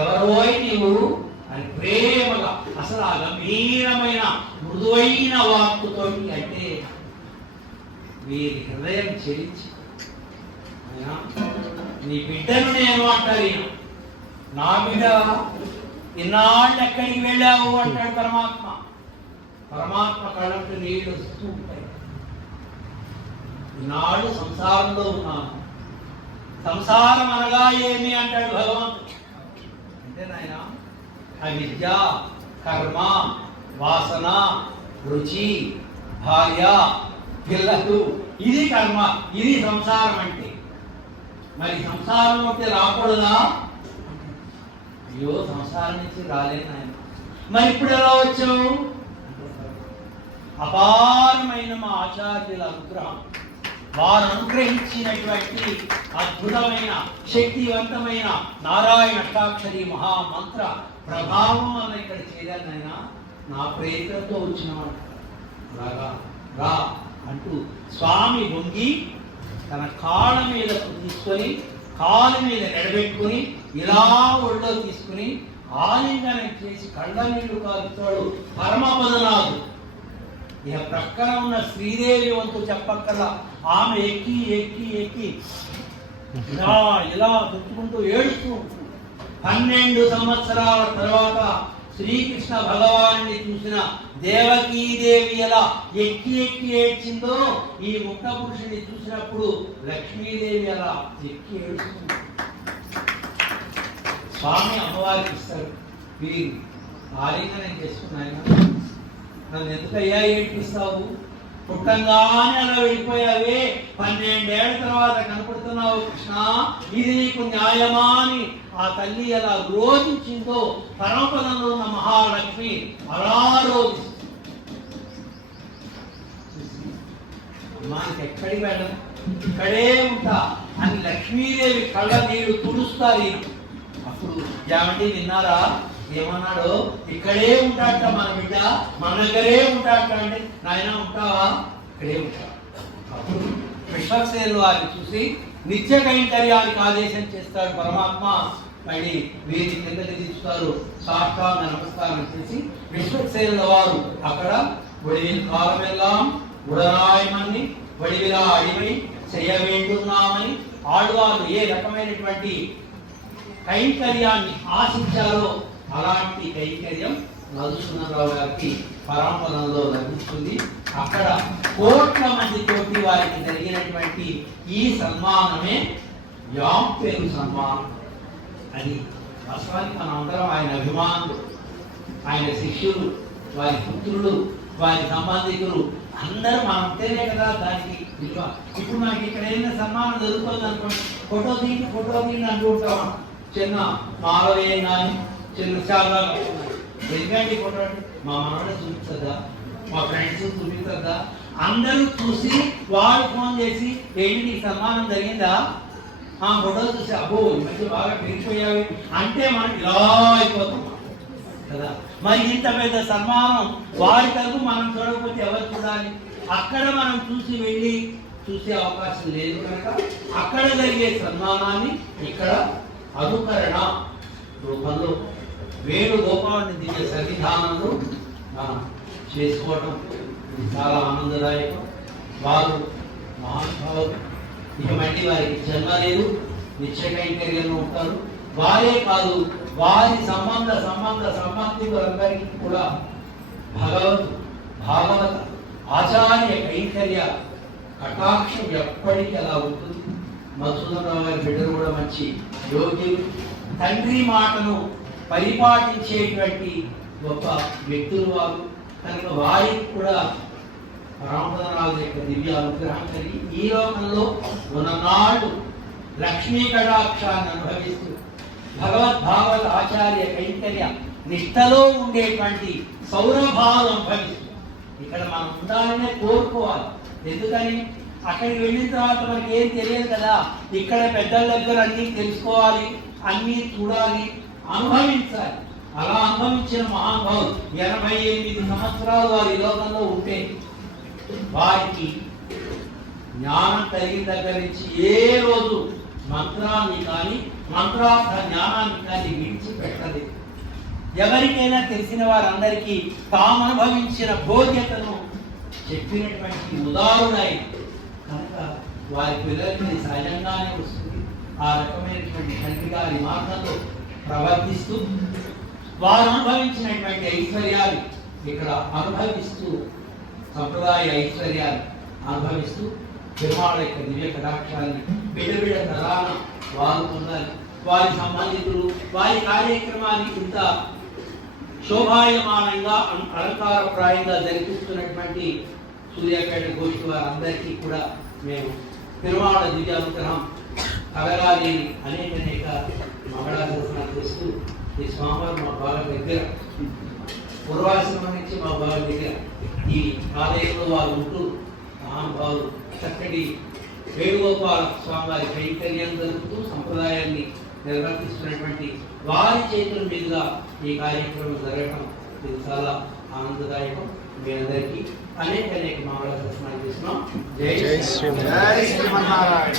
ఎవరోయ్ నీవు అని ప్రేమగా అసలు ఆ గంభీరమైన మృదువైన వాక్కుతోటి అంటే వీరి హృదయం చెలించి నీ బిడ్డను నేను అంటారు ఈయన. నా బిడ్డ ఇన్నాళ్ళు ఎక్కడికి వెళ్ళావు అంటాడు పరమాత్మ. పరమాత్మ కళ్ళకు నీళ్ళు వస్తూ ఉంటాయి. ఈనాడు సంసారంలో ఉన్నాను. సంసారం అనగా ఏమి అంటాడు భగవంతుడు. అంటే నాయన అవిద్య, కర్మ, వాసన, రుచి, భార్య, పిల్లలు, ఇది కర్మ, ఇది సంసారం అంటే. మరి సంసారంలోకి రాకూడదా? అయ్యో సంసారం నుంచి రాలేదు ఆయన. మరి ఇప్పుడు ఎలా వచ్చావు? అపారమైన మా ఆచార్యుల అనుగ్రహం, వారు అనుగ్రహించినటువంటి అద్భుతమైన శక్తివంతమైన నారాయణ అష్టాక్షరి మహామంత్ర ప్రభావం వల్ల ఇక్కడ చేరాను ఆయన. నా ప్రయత్నంతో వచ్చినవాడు. రాగా రా అంటూ స్వామి వంగి తన కాళ్ళ మీద తీసుకొని కాలు మీద నిలబెట్టుకుని ఇలా ఒళ్ళో తీసుకుని ఆలింగనం చేసి కళ్ళ నీళ్లు కాలుతాడు పరమపదనాథు. ఇక ప్రక్కన ఉన్న శ్రీదేవి వంతు చెప్పక్కల ఆమె ఎక్కి ఎక్కి ఎక్కి ఇలా ఇలా దుట్టుకుంటూ ఏడుస్తూ 12 సంవత్సరాల తర్వాత శ్రీకృష్ణ భగవాన్ని చూసిన దేవకీదేవి ఎలా ఎక్కి ఎక్కి ఏడ్చిందో ఈ ముక్త పురుషుని చూసినప్పుడు లక్ష్మీదేవి ఎలా ఎక్కి ఏడుస్తుంది. స్వామి అమ్మవారికి ఇస్తాడు. వీరు ఆలింగనం చేసుకున్నాయన. నన్ను ఎందుకయ్యా ఏడ్పిస్తావు? పుట్టంగానే అలా వెళ్ళిపోయావే, 12 ఏళ్ల తర్వాత కనపడుతున్నావు కృష్ణ, ఇది నీకు న్యాయమా అని ఆ తల్లి ఎలా రోధించిందో పరమపదంలో ఉన్న మహాలక్ష్మి అలా రోధిస్తుంది. అమ్మానికి ఎక్కడికి వెళ్ళను, ఇక్కడే ఉంటా అని లక్ష్మీదేవి కళ్ళ నీళ్లు తుడుస్తారు. అప్పుడు ఏమంటే విన్నారా ఏమన్నాడు? ఇక్కడే ఉంటాడట మన బిడ్డ, మన దగ్గరే ఉంటాడట. అంటే నాయన ఉంటావా? ఇక్కడే ఉంటా. అప్పుడు విశ్వక్సేనుల వారిని చూసి నిత్య కైంకర్యానికి ఆదేశం చేస్తాడు పరమాత్మ. మళ్ళీ వీరి కిందకి తీస్తారు. సాష్టాంగ నమస్కారం చేసి విశ్వక్సేనుల వారు అక్కడ ఒడివిల్ కాలమెల్లాం ఉడరాయమని ఒడివిలా అడిమై చెయ్య వేండున్నామని ఆడువారు ఏ రకమైనటువంటి కైంకర్యాన్ని ఆశించారో అలాంటి కైంకర్యం మధుసూదనరావు గారికి పరమపదంలో లభిస్తుంది. అక్కడ కోట్ల మంది తోటి వారికి జరిగినటువంటి ఈ సన్మానమే యాం సన్మానం అని. వాస్తవానికి మనం అందరం ఆయన అభిమానులు, ఆయన శిష్యులు, వారి పుత్రులు, వారి సంబంధికులు అందరూ మనం ఉంటేనే కదా దానికి విలువ. ఇప్పుడు నాకు ఇక్కడ ఏదైనా సన్మానం జరుగుతుంది అనుకోండి, ఫోటో తీయండి అంటూ ఉంటాం. చిన్న మాలవేయం కానీ చిన్న చాలా ఎందుకంటే ఫోటో మా మనవాడు చూపిస్తుందా, మా ఫ్రెండ్స్ చూపిస్తుందా, అందరూ చూసి వాళ్ళు ఫోన్ చేసి ఏంటి నీకు సన్మానం జరిగిందా, ఆ ఫోటో చూసి అబ్బో ఈ మధ్య బాగా పెరిగిపోయావి అంటే మనం ఇలా అయిపోతాం కదా. మరి ఇంత పెద్ద సన్మానం వారి తరపు మనం చూడకపోతే ఎవరు చూడాలి? అక్కడ మనం చూసి వెళ్ళి చూసే అవకాశం లేదు కనుక అక్కడ జరిగే సన్మానాన్ని ఇక్కడ అనుకరణ రూపంలో వేణుగోపాలుని దివ్య సన్నిధానంలో మనం చేసుకోవటం చాలా ఆనందదాయకం. వారు మహానుభావులు, ఇక మళ్ళీ వారికి జన్మ లేదు, నిత్య కైంకర్యంలో ఉంటారు. వారే కాదు, వారి సంబంధికులందరికీ కూడా భాగవత ఆచార్య కైంకర్య కటాక్షం ఎప్పటికీ అలా ఉంటుంది. మధుసూదనరావు గారి బిడ్డలు కూడా మంచి యోగ్యులు, తండ్రి మాటను పరిపాటించేటువంటి గొప్ప వ్యక్తులు వారు కనుక వారికి కూడా పరమపదనాథు యొక్క దివ్య అనుగ్రహం కలిగి ఈ లోకంలో ఉన్ననాళ్ళు లక్ష్మీ కటాక్షాన్ని అనుభవిస్తూ భగవద్భాగవత ఆచార్య కైంకర్య నిష్టలో ఉండేటువంటి సౌరభావం అనుభవిస్తూ ఇక్కడ మనం ఉండాలనే కోరుకోవాలి. ఎందుకని అక్కడికి వెళ్ళిన తర్వాత మనకి ఏం తెలియదు కదా. ఇక్కడ పెద్దల దగ్గర అన్నీ తెలుసుకోవాలి, అన్నీ చూడాలి, అనుభవించాలి. అలా అనుభవించిన మహానుభావులు 88 సంవత్సరాలు వారి లోకంలో ఉంటే వారికి జ్ఞానం కలిగిన దగ్గర నుంచి ఏ రోజు మంత్రాన్ని కానీ మంత్రార్థ జ్ఞానాన్ని కానీ విడిచిపెట్టలేదు. ఎవరికైనా తెలిసిన వారందరికీ తాము అనుభవించిన భోగ్యతను చెప్పినటువంటి ఉదాహరణై కనుక వారి పిల్లలకి సహజంగానే వస్తుంది. ఆ రకమైనటువంటి తండ్రి గారి మార్గంలో ప్రవర్తిస్తూ వారు అనుభవించినటువంటి ఐశ్వర్యాలు ఇక్కడ అనుభవిస్తూ, సంప్రదాయ ఐశ్వర్యాలు అనుభవిస్తూ పెరుమాళ యొక్క దివ్య కటాక్షాన్ని బిడ్డ తరాన వారు పొందాలి. వారి సంబంధికులు వారి కార్యక్రమాన్ని ఇంత శోభాయమానంగా అలంకారప్రాయంగా జరిపిస్తున్నటువంటి సూర్యాపేట గోష్ఠి వారందరికీ కూడా మేము పెరుమాళ దివ్యానుగ్రహం కలగాలి అనేక మంగళాశాసనాలు చేస్తూ ఈ స్వామివారు మా బాగా దగ్గర పూర్వాశ్రమం నుంచి మా బాగా దగ్గర ఈ ఆలయంలో వారు ఉంటూ మహానుభావులు చక్కటి వేణుగోపాల స్వామివారి కైంకర్యం జరుపుతూ సంప్రదాయాన్ని నిర్వర్తిస్తున్నటువంటి వారి చేతుల మీదుగా ఈ కార్యక్రమం జరగడం ఇది చాలా ఆనందదాయకం. మీ అందరికీ అనేక మంగళాశాసనాలు చేస్తున్నాం. జై శ్రీమన్నారాయణ.